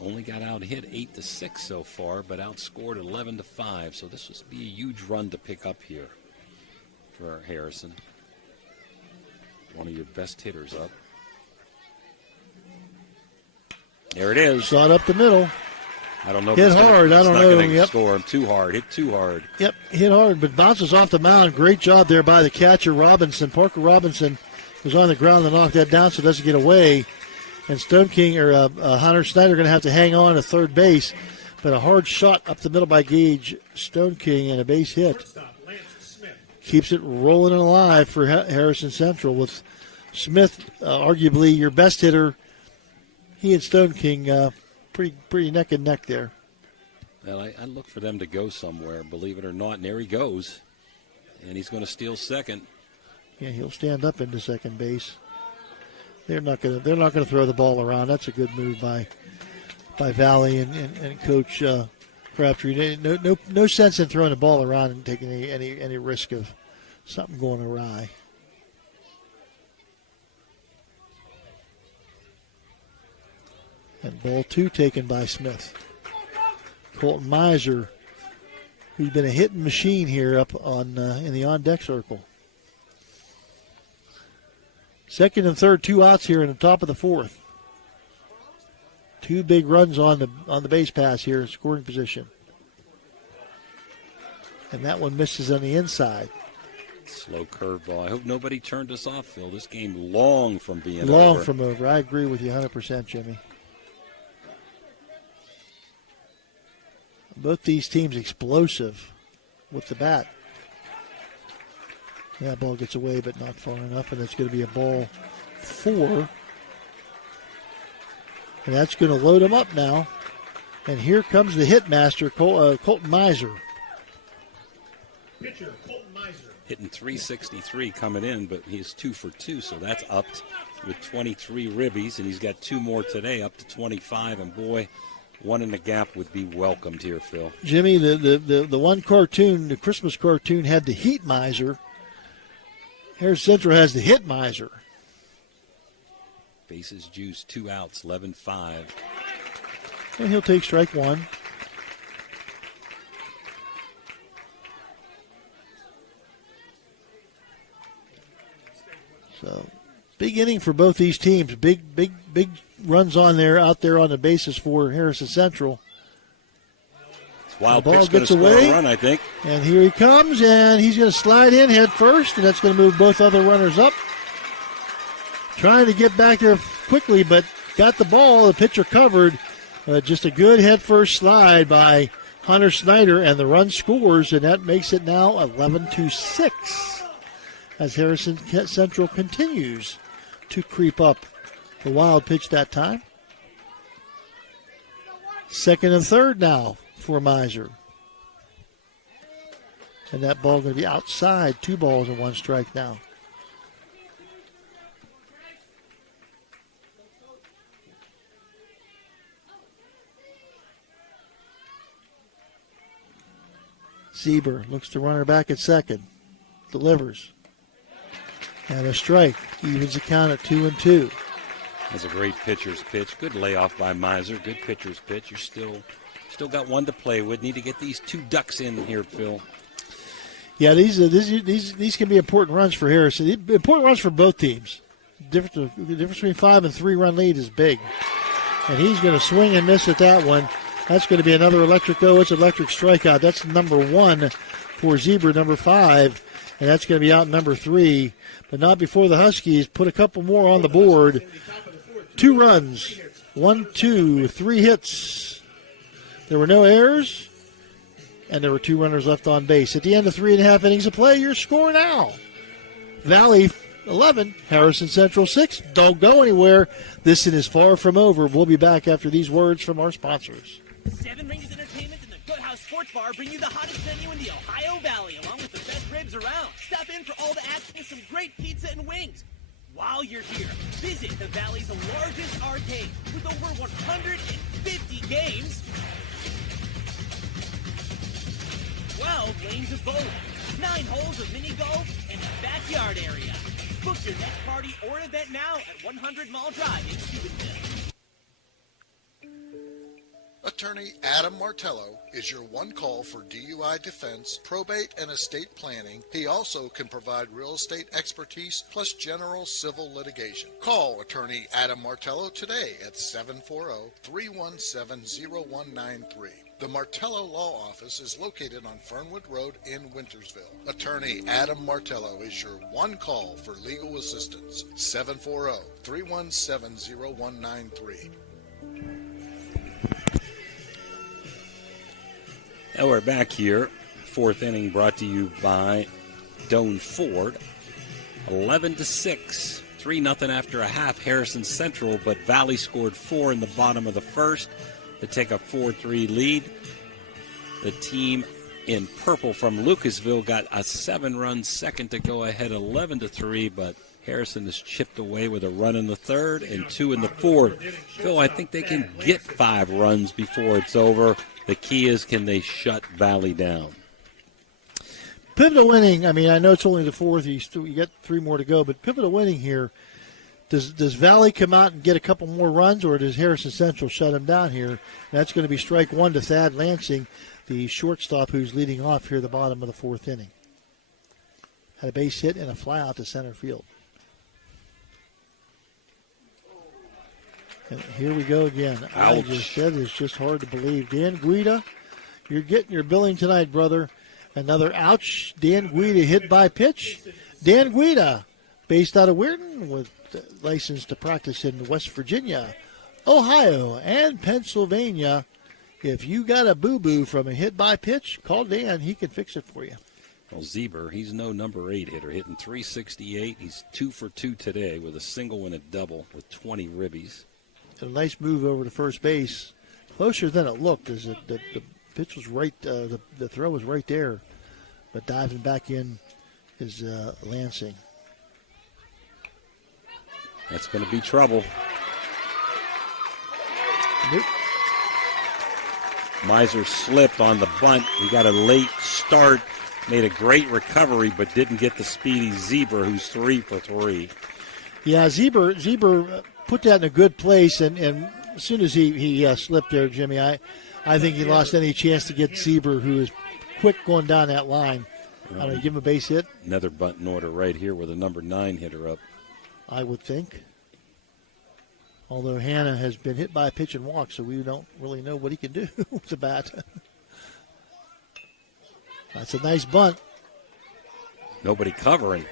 Only got out hit 8-6 so far, but outscored 11-5. So this will be a huge run to pick up here for Harrison. One of your best hitters up. There it is. Shot up the middle. I don't know if hit it's hard. Gonna, I don't it's know. Not going to yep. score him too hard. Hit too hard. Yep, hit hard, but bounces off the mound. Great job there by the catcher, Robinson. Parker Robinson was on the ground and knocked that down so it doesn't get away. And Stone King or Hunter Snyder going to have to hang on to third base. But a hard shot up the middle by Gage Stone King and a base hit. Keeps it rolling and alive for Harrison Central with Smith, arguably your best hitter. He and Stone King pretty neck and neck there. Well, I look for them to go somewhere, believe it or not, and there he goes. And he's going to steal second. Yeah, he'll stand up into second base. They're not going to throw the ball around. That's a good move by Valley and Coach Crabtree. No sense in throwing the ball around and taking any risk of something going awry. And ball 2 taken by Smith. Colton Miser, who's been a hitting machine here up on in the on-deck circle. Second and third, 2 outs here in the top of the fourth. 2 big runs on the base pass here in scoring position. And that one misses on the inside. Slow curveball. I hope nobody turned us off, Phil. This game long from being over. Long from over. I agree with you 100%, Jimmy. Both these teams explosive with the bat. That ball gets away, but not far enough, and it's going to be a ball 4. And that's going to load them up now. And here comes the hitmaster, Colton Miser. Pitcher, Colton Miser. Hitting .363 coming in, but he's 2 for 2, so that's upped with 23 ribbies, and he's got 2 more today, up to 25. And boy, one in the gap would be welcomed here, Phil. Jimmy, the one cartoon, the Christmas cartoon, had the heat miser. Harrison Central has the hit miser. Bases juice, 2 outs, 11-5. And he'll take strike 1. So, big inning for both these teams. Big runs out there on the bases for Harrison Central. Wild the ball pitch going gets to score away, a run, I think. And here he comes, and he's going to slide in head first, and that's going to move both other runners up. Trying to get back there quickly, but got the ball. The pitcher covered. Just a good head first slide by Hunter Snyder, and the run scores, and that makes it now 11-6 as Harrison Central continues to creep up. The wild pitch that time. Second and third now for Miser. And that ball going to be outside. 2 balls and 1 strike now. Zieber looks to runner back at second. Delivers. And a strike. Evens the count at 2-2. That's a great pitcher's pitch. Good layoff by Miser. Good pitcher's pitch. You're still got 1 to play with. Need to get these 2 ducks in here, Phil. Yeah, these can be important runs for Harrison. Important runs for both teams. The difference between 5 and 3 run lead is big. And he's going to swing and miss at that one. That's going to be another electric go. It's electric strikeout. That's number 1 for Zebra, number 5. And that's going to be out number 3. But not before the Huskies put a couple more on the board. 2 runs. 1, 2, 3 hits. There were no errors. And there were 2 runners left on base. At the end of 3.5 innings of play, your score now. Valley 11, Harrison Central 6. Don't go anywhere. This is far from over. We'll be back after these words from our sponsors. 7 Rings Entertainment and the Good House Sports Bar bring you the hottest venue in the Ohio Valley, along with the best ribs around. Stop in for all the action and some great pizza and wings. While you're here, visit the Valley's largest arcade with over 150 games, 12 lanes of bowling, 9 holes of mini golf, and a backyard area. Book your next party or event now at 100 Mall Drive in Steubenville. Attorney Adam Martello is your one call for DUI defense, probate, and estate planning. He also can provide real estate expertise plus general civil litigation. Call Attorney Adam Martello today at 740-317-0193. The Martello Law Office is located on Fernwood Road in Wintersville. Attorney Adam Martello is your one call for legal assistance. 740-317-0193. Now we're back here. 4th inning brought to you by Doane Ford. 11-6. 3-0 after a half. Harrison Central, but Valley scored 4 in the bottom of the first to take a 4-3 lead. The team in purple from Lucasville got a 7-run second to go ahead 11-3, but Harrison has chipped away with a run in the third and 2 in the fourth. Phil, I think they can get 5 runs before it's over. The key is, can they shut Valley down? Pivotal inning. I mean, I know it's only the 4th. You got 3 more to go, but pivotal inning here. Does Valley come out and get a couple more runs, or does Harrison Central shut him down here? And that's going to be strike 1 to Thad Lansing, the shortstop who's leading off here at the bottom of the 4th inning. Had a base hit and a fly out to center field. And here we go again. Ouch. That is just hard to believe. Dan Guida, you're getting your billing tonight, brother. Another ouch. Dan Guida hit by pitch. Dan Guida, based out of Weirton, with license to practice in West Virginia, Ohio, and Pennsylvania. If you got a boo-boo from a hit by pitch, call Dan. He can fix it for you. Well, Zeber, he's no number 8 hitter, hitting .368. He's 2 for 2 today with a single and a double with 20 ribbies. A nice move over to first base. Closer than it looked, as the pitch was right, the throw was right there. But diving back in is Lansing. That's going to be trouble. Nope. Miser slipped on the bunt. He got a late start, made a great recovery, but didn't get the speedy Zeber, who's 3 for 3. Yeah, Zeber put that in a good place, and as soon as he slipped there, Jimmy, I think he lost any chance to get Zeber, who is quick going down that line. I don't know, give him a base hit. Another bunt in order right here with a number 9 hitter up. I would think. Although Hannah has been hit by a pitch and walk, so we don't really know what he can do with the bat. That's a nice bunt. Nobody covering.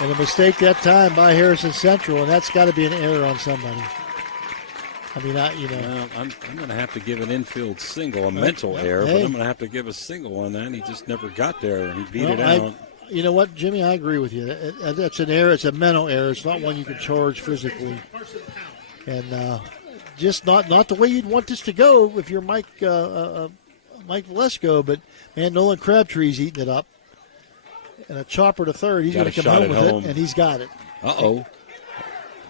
And a mistake that time by Harrison Central, and that's got to be an error on somebody. I mean, Well, I'm going to have to give an infield single, a mental error, but I'm going to have to give a single on that. He just never got there. He beat it out. You know what, Jimmy? I agree with you. That's an error. It's a mental error. It's not one you can charge physically. And just not the way you'd want this to go if you're Mike Valesco. But, man, Nolan Crabtree's eating it up. And a chopper to third. He's going to come home with it, and he's got it. Uh-oh.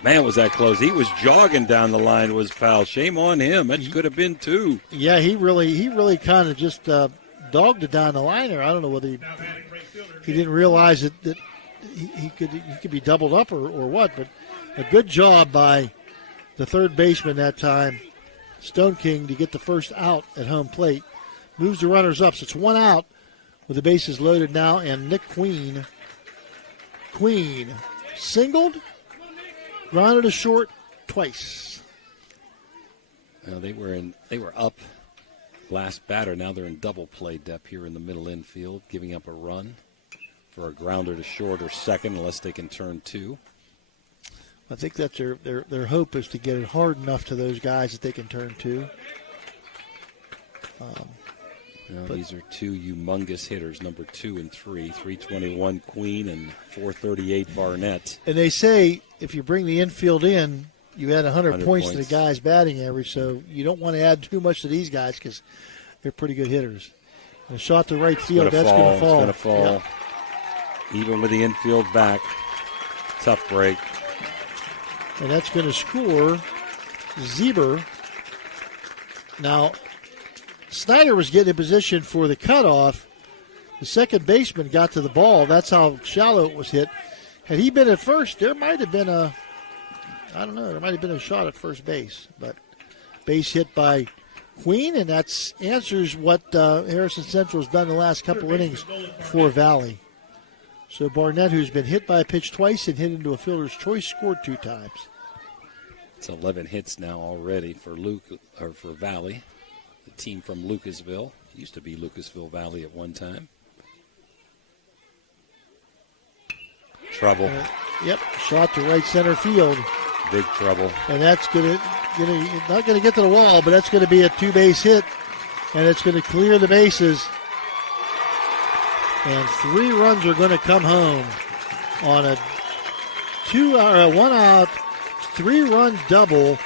Man, was that close. He was jogging down the line, was Powell. Shame on him. That could have been 2. Yeah, he really kind of just dogged it down the line there. I don't know whether he didn't realize that he could be doubled up or what, but a good job by the third baseman that time, Stone King, to get the first out at home plate. Moves the runners up, so it's 1 out with the bases loaded now, and Nick Queen singled, grounded to short twice. Well, they were up last batter. Now they're in double play depth here in the middle infield, giving up a run for a grounder to short or second, unless they can turn 2. I think that's their hope is to get it hard enough to those guys that they can turn 2. These are 2 humongous hitters, number 2 and 3, 321 Queen and 438 Barnett. And they say if you bring the infield in, you add 100 points to the guy's batting average, so you don't want to add too much to these guys because they're pretty good hitters. And a shot to right field, that's going to fall. It's going to fall. Yep. Even with the infield back. Tough break. And that's going to score Zeber. Now, Snyder was getting in position for the cutoff. The second baseman got to the ball. That's how shallow it was hit. Had he been at first, there might have been there might have been a shot at first base. But base hit by Queen, and that answers what Harrison Central has done the last couple innings for Valley. So Barnett, who's been hit by a pitch twice and hit into a fielder's choice, scored 2 times. It's 11 hits now already for Valley, the team from Lucasville. It used to be Lucasville Valley at one time. Trouble. Yep, shot to right center field. Big trouble. And that's not going to get to the wall, but that's going to be a 2-base hit, and it's going to clear the bases. And 3 runs are going to come home on a 1-out, 3-run double,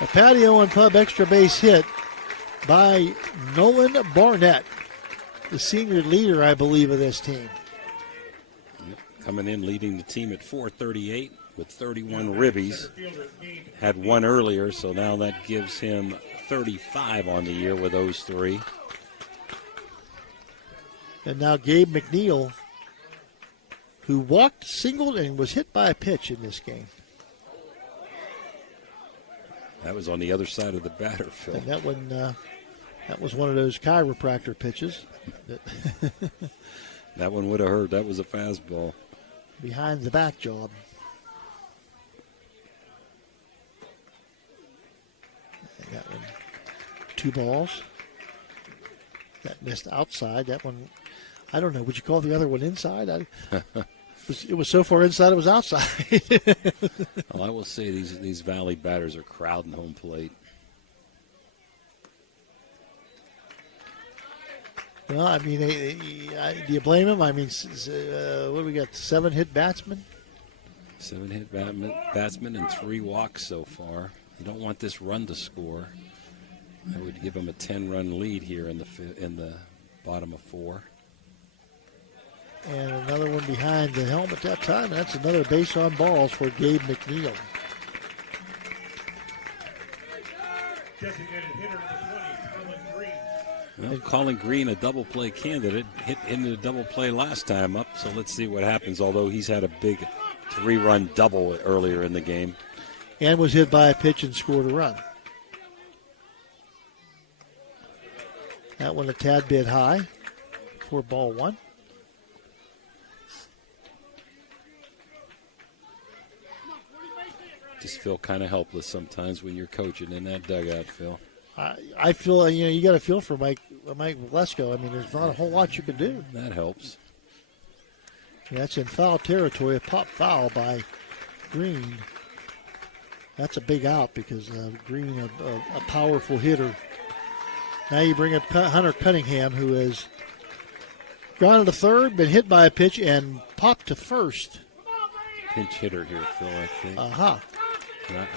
a patio and pub extra base hit by Nolan Barnett, the senior leader, I believe, of this team. Coming in, leading the team at 438 with 31 ribbies. Had 1 earlier, so now that gives him 35 on the year with those 3. And now Gabe McNeil, who walked, singled, and was hit by a pitch in this game. That was on the other side of the batter, Phil. And that was one of those chiropractor pitches. That one would have hurt. That was a fastball. Behind the back job. And that one, 2 balls. That missed outside. That one, I don't know. Would you call the other one inside? It was so far inside it was outside. Well, I will say these Valley batters are crowding home plate. Well, I mean, do you blame him? I mean, what do we got? 7 hit batsmen? 7 hit batsmen and 3 walks so far. You don't want this run to score. I would give him a 10-run lead here in the bottom of 4. And another one behind the helmet that time. That's another base on balls for Gabe McNeil. Designated hitter number 20, Colin Green. Well, Colin Green, a double play candidate, hit into a double play last time up, so let's see what happens, although he's had a big 3-run double earlier in the game. And was hit by a pitch and scored a run. That one a tad bit high for ball 1. Just feel kind of helpless sometimes when you're coaching in that dugout, Phil. I feel, you got to feel for Mike Lesko. I mean, there's not a whole lot you can do. That helps. Yeah, that's in foul territory. A pop foul by Green. That's a big out because Green, a powerful hitter. Now you bring up Hunter Cunningham, who has grounded to third, been hit by a pitch, and popped to first. Pinch hitter here, Phil, I think. Uh-huh.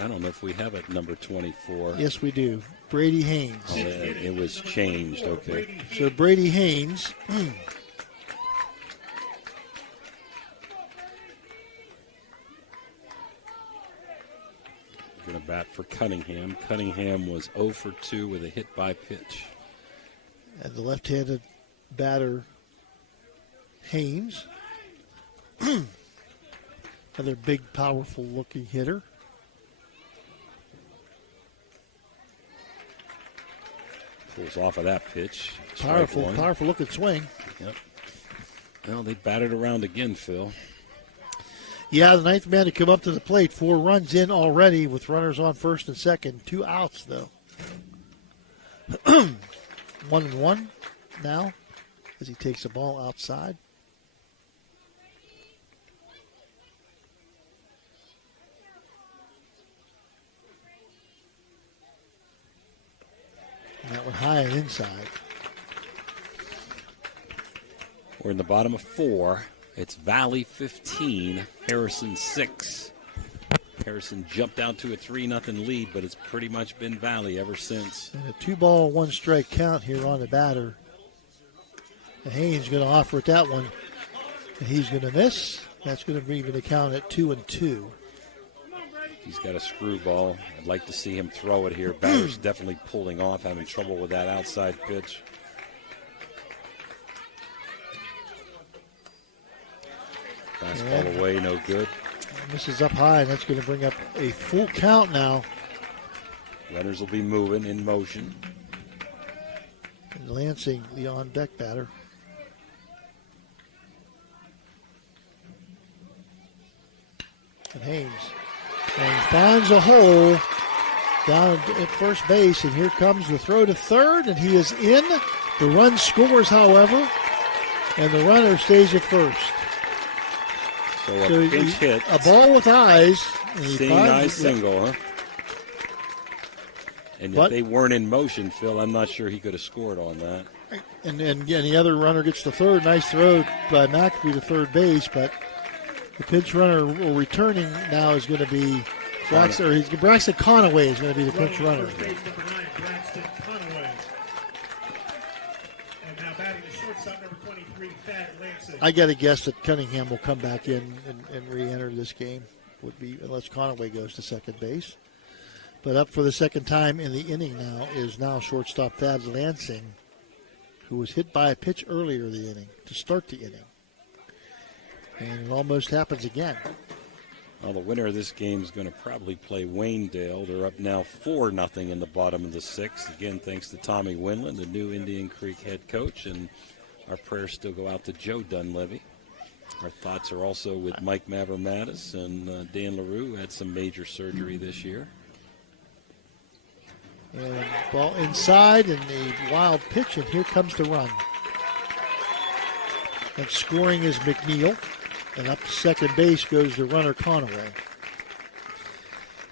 I don't know if we have it, number 24. Yes, we do. Brady Haynes. Oh, it was changed, okay. So Brady Haynes. Going to bat for Cunningham. Cunningham was 0 for 2 with a hit by pitch. And the left-handed batter, Haynes. Another big, powerful-looking hitter. Pulls off of that pitch. Powerful-looking swing. Yep. Well, they batted around again, Phil. Yeah, the 9th man to come up to the plate. 4 runs in already with runners on first and second. 2 outs, though. 1-1 now as he takes the ball outside. And that one high and inside. We're in the bottom of 4. It's Valley 15, Harrison 6. Harrison jumped out to a 3-0 lead, but it's pretty much been Valley ever since. And a 2-ball, 1-strike count here on the batter. And Haynes going to offer at that one. And he's going to miss. That's going to bring the count at 2-2. He's got a screwball. I'd like to see him throw it here. Batter's definitely pulling off, having trouble with that outside pitch. Fastball away, no good. Misses up high, and that's going to bring up a full count now. Runners will be moving in motion. And Lansing, the on-deck batter. And Haynes. And finds a hole down at first base, and here comes the throw to third, and he is in. The run scores, however, and the runner stays at first. So a pinch hit. A ball with eyes. Seeing eyes single, huh? And if they weren't in motion, Phil, I'm not sure he could have scored on that. And again, the other runner gets the third. Nice throw by McAfee to third base, but the pinch runner returning now is going to be Braxton Conaway is going to be the pinch runner. Braxton Conaway. And now batting the shortstop, number 23, Thad Lansing. I got to guess that Cunningham will come back in and re-enter this game, unless Conaway goes to second base. But up for the second time in the inning now is shortstop Thad Lansing, who was hit by a pitch earlier in the inning to start the inning. And it almost happens again. Well, the winner of this game is going to probably play Waynedale. They're up now 4-0 in the bottom of the 6th. Again, thanks to Tommy Winland, the new Indian Creek head coach. And our prayers still go out to Joe Dunleavy. Our thoughts are also with Mike Mavromatis and Dan LaRue, who had some major surgery this year. And ball inside, and a wild pitch, and here comes the run. And scoring is McNeil. And up to second base goes the runner Conaway.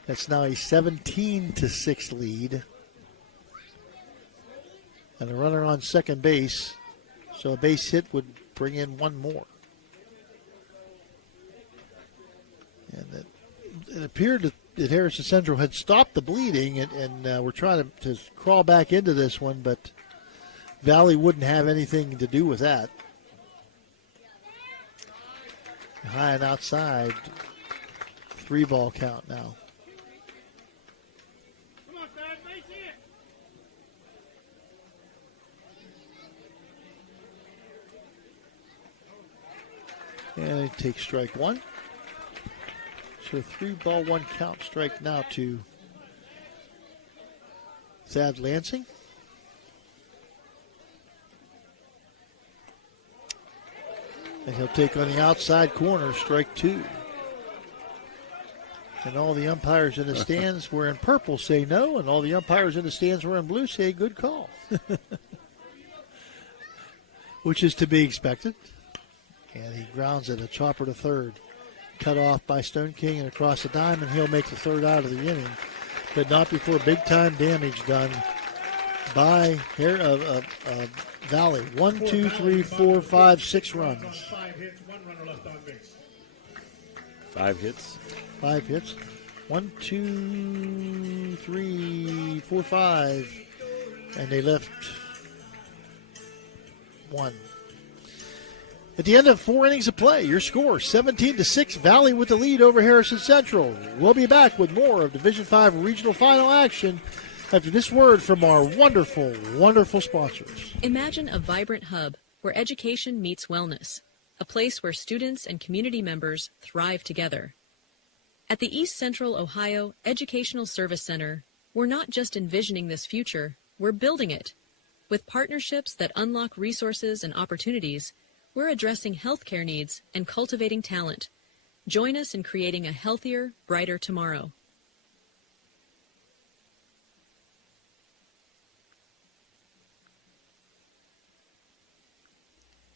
That's now a 17-6 lead. And a runner on second base. So a base hit would bring in one more. And it appeared that Harrison Central had stopped the bleeding, and we're trying to crawl back into this one, but Valley wouldn't have anything to do with that. High and outside, 3-ball count now. And it takes strike one. So 3-ball, 1 count, strike now to Thad Lansing. And he'll take on the outside corner, strike 2. And all the umpires in the stands were in purple say no, and all the umpires in the stands were in blue say good call. Which is to be expected. And he grounds it, a chopper to third. Cut off by Stone King and across the diamond. He'll make the third out of the inning, but not before big-time damage done by Valley. 1, 2, 3, 4, 5, 6 runs. 5 hits, 1 runner left on base. 5 hits? 5 hits. 1, 2, 3, 4, 5. And they left 1. At the end of 4 innings of play, your score 17-6, Valley with the lead over Harrison Central. We'll be back with more of Division 5 regional final action after this word from our wonderful, wonderful sponsors. Imagine a vibrant hub where education meets wellness, a place where students and community members thrive together. At the East Central Ohio Educational Service Center, we're not just envisioning this future, we're building it. With partnerships that unlock resources and opportunities, we're addressing healthcare needs and cultivating talent. Join us in creating a healthier, brighter tomorrow.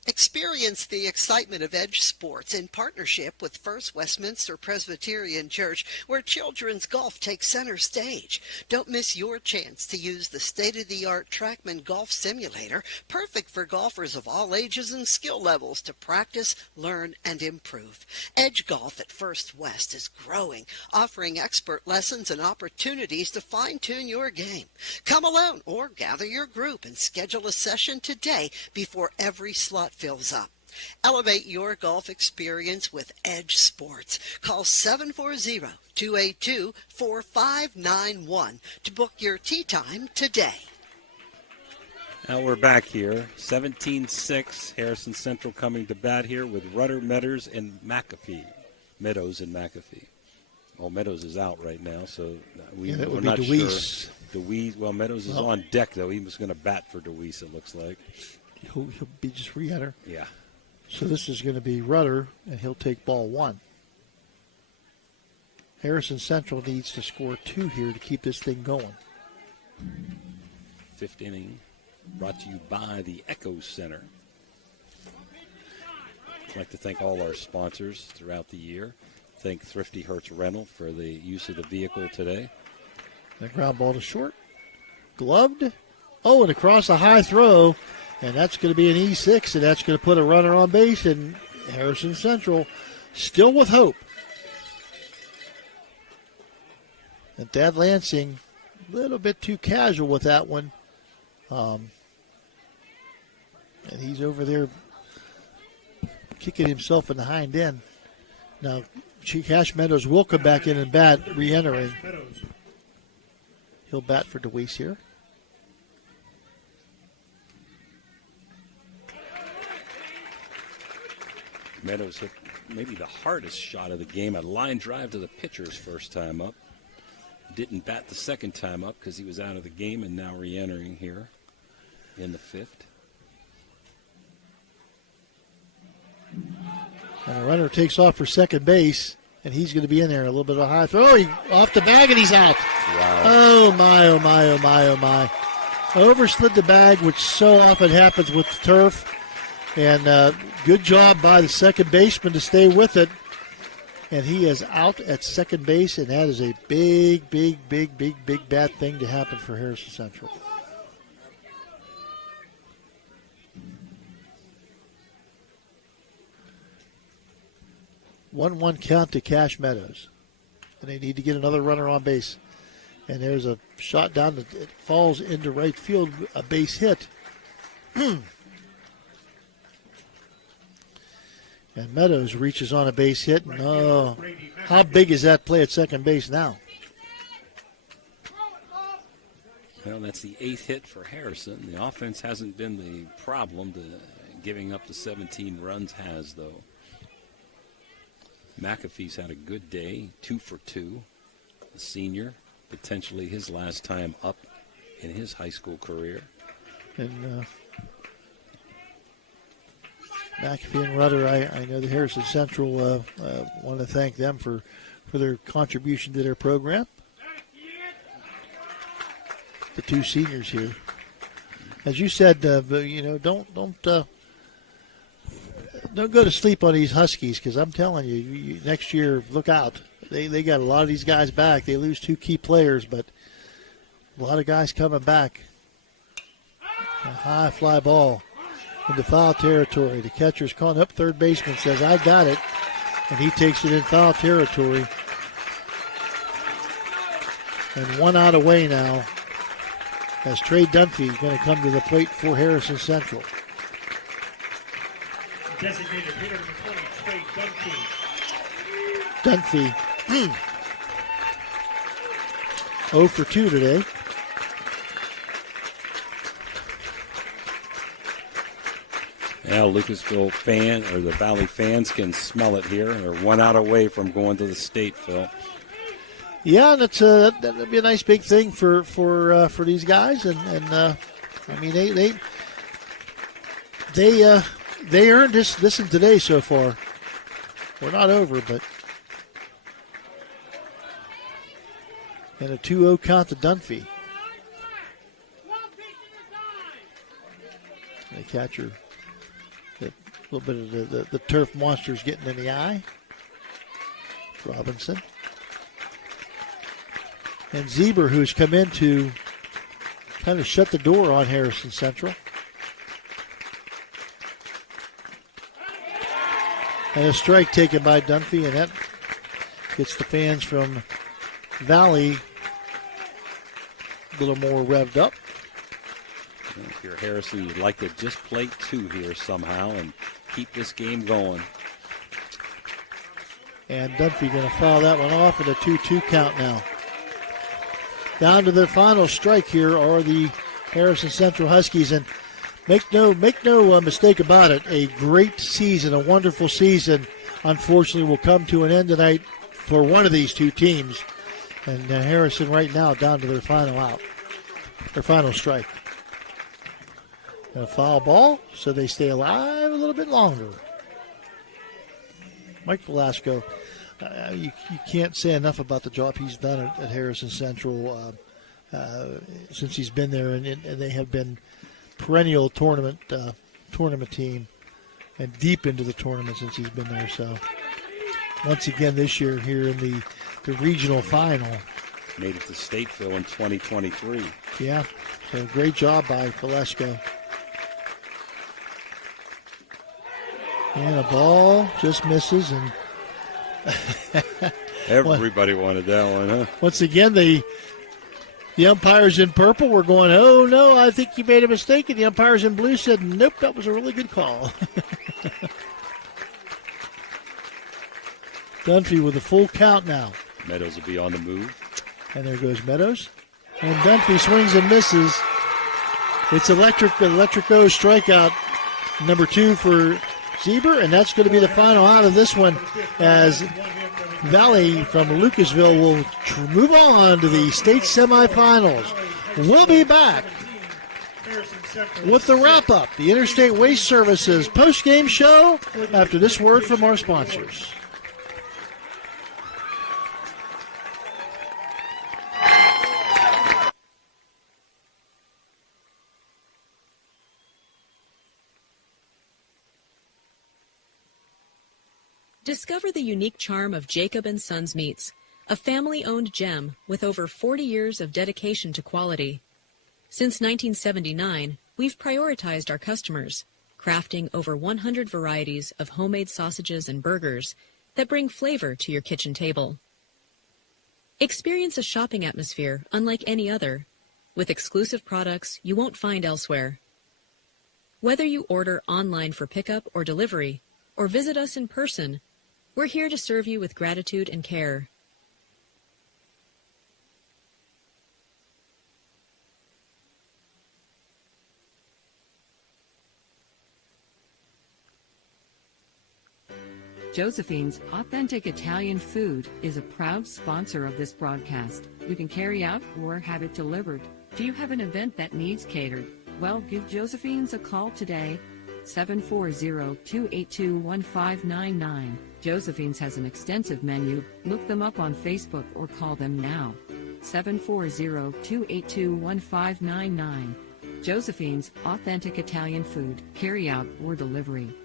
Experience the excitement of Edge Sports in partnership with First Westminster Presbyterian Church, where children's golf takes center stage. Don't miss your chance to use the state-of-the-art TrackMan Golf Simulator, perfect for golfers of all ages and skill levels to practice, learn, and improve. Edge Golf at First West is growing, offering expert lessons and opportunities to fine-tune your game. Come alone or gather your group and schedule a session today before every slot fills up. Elevate your golf experience with Edge Sports. Call 740-282-4591 to book your tee time today. Now we're back here. 17-6. Harrison Central coming to bat here with Rudder, Meadows, and McAfee. Well, Meadows is out right now, so we're not DeWeese. sure. DeWeese. Well, Meadows is on deck, though. He was going to bat for DeWeese, it looks like. He'll be just re-enter. Yeah. So this is going to be Rudder, and he'll take ball 1. Harrison Central needs to score 2 here to keep this thing going. 5th inning, brought to you by the Echo Center. I'd like to thank all our sponsors throughout the year. Thank Thrifty Hertz Rental for the use of the vehicle today. The ground ball to short. Gloved. Oh, and across a high throw. And that's going to be an E6, and that's going to put a runner on base, and Harrison Central still with hope. And Thad Lansing, a little bit too casual with that one. And he's over there kicking himself in the hind end. Now, Cash Meadows will come back in and bat, re-entering. He'll bat for DeWeese here. Meadows hit maybe the hardest shot of the game, a line drive to the pitcher's first time up. Didn't bat the second time up because he was out of the game, and now re-entering here in the 5th. And a runner takes off for second base, and he's going to be in there. A little bit of a high throw. Off the bag, and he's out. Wow. Oh, Oh, my, oh, my, oh, my, oh, my. Overslid the bag, which so often happens with the turf. And good job by the second baseman to stay with it. And he is out at second base, and that is a big, big, big, big, big bad thing to happen for Harrison Central. One count to Cash Meadows. And they need to get another runner on base. And there's a shot down that it falls into right field, a base hit. And Meadows reaches on a base hit. And oh, how big is that play at second base now? Well, that's the 8th hit for Harrison. The offense hasn't been the problem. Giving up the 17 runs has, though. McAfee's had a good day, 2 for 2. The senior, potentially his last time up in his high school career. And McAfee and Rudder, I know the Harrison Central want to thank them for their contribution to their program. The two seniors here. As you said, don't go to sleep on these Huskies, because I'm telling you, next year, look out. They got a lot of these guys back. They lose 2 key players, but a lot of guys coming back. A high fly ball into foul territory. The catcher's calling up. Third baseman says, I got it. And he takes it in foul territory. And 1 out away now, as Trey Dunphy is going to come to the plate for Harrison Central. Designated hitter number 20, Trey Dunphy 0 for 2 today. Now Lucasville the Valley fans can smell it here. They're 1 out away from going to the state, Phil. Yeah, and that'd be a nice big thing for these guys, and I mean they earned this in today so far. We're not over, but and a 2-0 count to Dunphy. The catcher, a little bit of the turf monsters getting in the eye. Robinson. And Zeber, who's come in to kind of shut the door on Harrison Central. And a strike taken by Dunphy, and that gets the fans from Valley a little more revved up. If you're Harrison, you'd like to just play 2 here somehow and keep this game going. And Dunphy going to foul that one off, and a 2-2 count now. Down to their final strike here are the Harrison Central Huskies, and make no mistake about it. A great season, a wonderful season, unfortunately, will come to an end tonight for one of these two teams. And Harrison right now down to their final out, their final strike. A foul ball, so they stay alive a little bit longer. Mike Velasco. You can't say enough about the job he's done at Harrison Central since he's been there, and they have been perennial tournament team and deep into the tournament since he's been there. So once again this year here in the regional final. Made it to Stateville in 2023. Yeah, so great job by Velasco. And a ball just misses, and everybody wanted that one, huh? Once again, the umpires in purple were going, oh, no, I think you made a mistake. And the umpires in blue said, nope, that was a really good call. Dunphy with a full count now. Meadows will be on the move. And there goes Meadows. And Dunphy swings and misses. It's electric O strikeout number 2 for Zeber, and that's going to be the final out of this one as Valley from Lucasville will move on to the state semifinals. We'll be back with the wrap-up, the Interstate Waste Services post-game show after this word from our sponsors. Discover the unique charm of Jacob & Sons Meats, a family-owned gem with over 40 years of dedication to quality. Since 1979, we've prioritized our customers, crafting over 100 varieties of homemade sausages and burgers that bring flavor to your kitchen table. Experience a shopping atmosphere unlike any other, with exclusive products you won't find elsewhere. Whether you order online for pickup or delivery, or visit us in person, we're here to serve you with gratitude and care. Josephine's Authentic Italian Food is a proud sponsor of this broadcast. You can carry out or have it delivered. Do you have an event that needs catered? Well, give Josephine's a call today, 740-282-1599. Josephine's has an extensive menu. Look them up on Facebook or call them now, 740-282-1599. Josephine's Authentic Italian Food, carry out or delivery.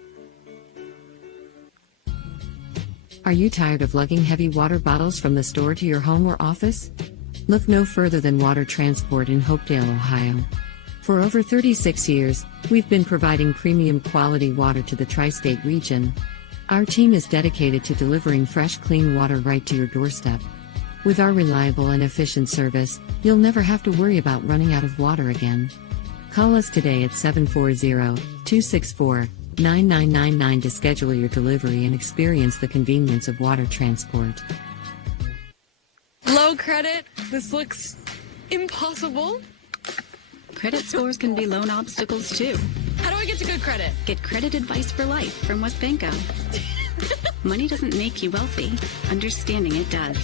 Are you tired of lugging heavy water bottles from the store to your home or office? Look no further than Water Transport in Hopedale, Ohio. For over 36 years, we've been providing premium quality water to the tri-state region. Our team is dedicated to delivering fresh, clean water right to your doorstep. With our reliable and efficient service, you'll never have to worry about running out of water again. Call us today at 740-264-9999 to schedule your delivery and experience the convenience of Water Transport. Low credit? This looks impossible. Credit scores can be loan obstacles too. How do I get to good credit? Get credit advice for life from WesBanco. Money doesn't make you wealthy. Understanding it does.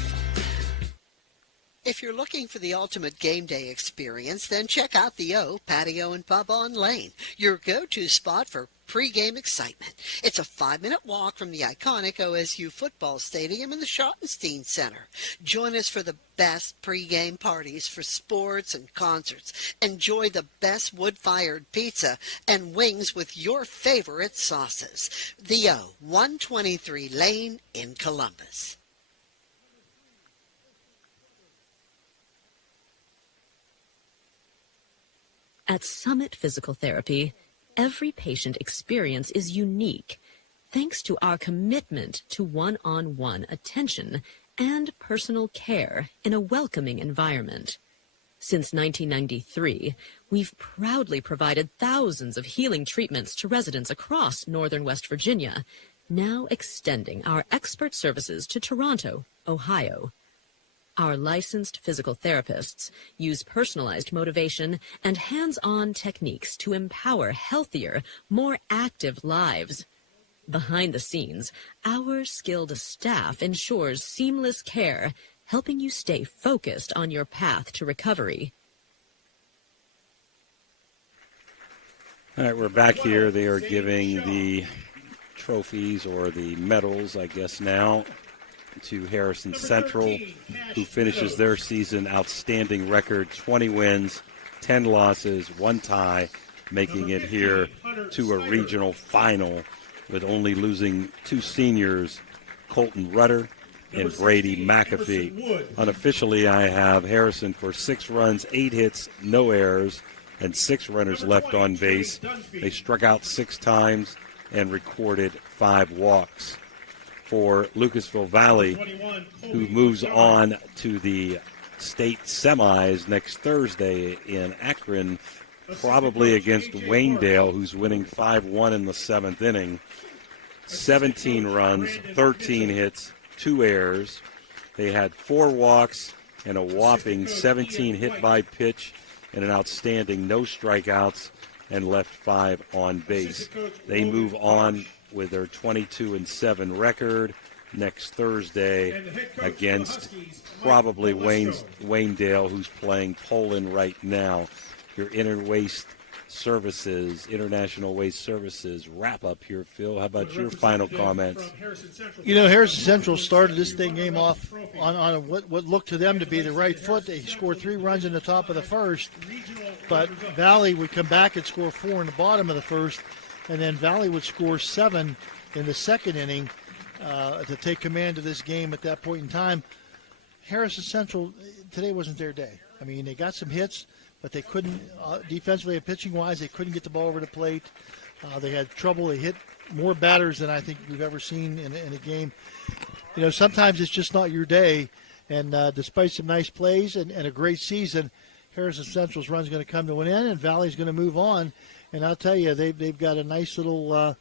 If you're looking for the ultimate game day experience, then check out the O Patio and Pub on Lane, your go-to spot for pre-game excitement. It's a 5-minute walk from the iconic OSU football stadium in the Schottenstein Center. Join us for the best pre-game parties for sports and concerts. Enjoy the best wood-fired pizza and wings with your favorite sauces. The O, 123 Lane in Columbus. At Summit Physical Therapy, every patient experience is unique, thanks to our commitment to one-on-one attention and personal care in a welcoming environment. Since 1993, we've proudly provided thousands of healing treatments to residents across northern West Virginia, now extending our expert services to Toronto, Ohio. Our licensed physical therapists use personalized motivation and hands-on techniques to empower healthier, more active lives. Behind the scenes, our skilled staff ensures seamless care, helping you stay focused on your path to recovery. All right, we're back here. They are giving the trophies, or the medals, I guess now, to Harrison Central, who finishes their season outstanding record, 20 wins, 10 losses, 1 tie, making it here to a regional final with only losing 2 seniors, Colton Rudder and Brady McAfee. Unofficially, I have Harrison for 6 runs, 8 hits, no errors, and 6 runners left on base. They struck out 6 times and recorded 5 walks. For Lucasville Valley, who moves on to the state semis next Thursday in Akron, probably against Waynedale, who's winning 5-1 in the 7th inning. 17 runs, 13 hits, 2 errors. They had 4 walks and a whopping 17 hit by pitch and an outstanding no strikeouts, and left 5 on base. They move on with their 22-7 record next Thursday against probably Waynedale, who's playing Poland right now. Your International Waste Services wrap up here, Phil. How about your final comments? You know, Harrison Central started this game off on what looked to them to be the right foot. They scored 3 runs in the top of the first, but Valley would come back and score 4 in the bottom of the first, and then Valley would score 7 in the second inning. to take command of this game at that point in time. Harrison Central, today wasn't their day. I mean, they got some hits, but they couldn't, defensively and pitching-wise, they couldn't get the ball over the plate. They had trouble. They hit more batters than I think we've ever seen in a game. You know, sometimes it's just not your day, and despite some nice plays and a great season, Harrison Central's run is going to come to an end, and Valley's going to move on. And I'll tell you, they've got a nice little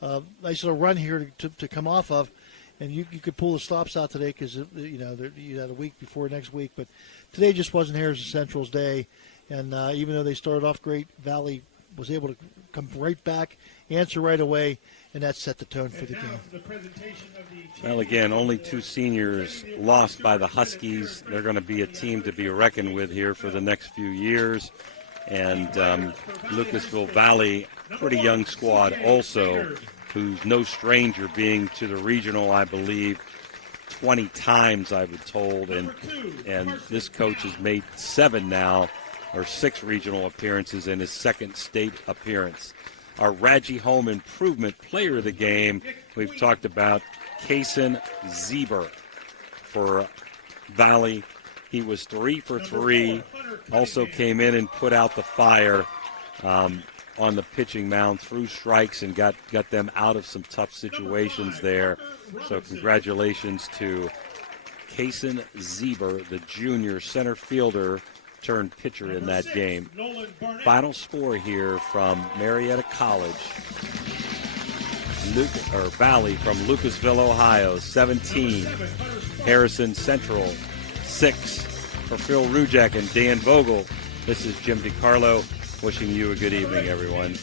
run here to come off of. And you could pull the stops out today because, you know, you had a week before next week. But today just wasn't Harrison Central's day. And even though they started off great, Valley was able to come right back, answer right away, and that set the tone for the game. Well, again, only 2 seniors lost by the Huskies. They're going to be a team to be reckoned with here for the next few years. And Lucasville Valley, pretty young squad also, who's no stranger being to the regional, I believe, 20 times, I was told. And this coach has made 7 now, or 6 regional appearances in his second state appearance. Our Radji Home Improvement Player of the Game, we've talked about Kason Zeber for Valley. He was 3 for 3, also came in and put out the fire on the pitching mound, threw strikes and got them out of some tough situations there. So congratulations to Kason Zeber, the junior center fielder turned pitcher in that game. Final score here from Marietta College. Valley from Lucasville, Ohio, 17. Harrison Central, 6. For Phil Rujak and Dan Vogel, this is Jim DiCarlo wishing you a good evening, everyone.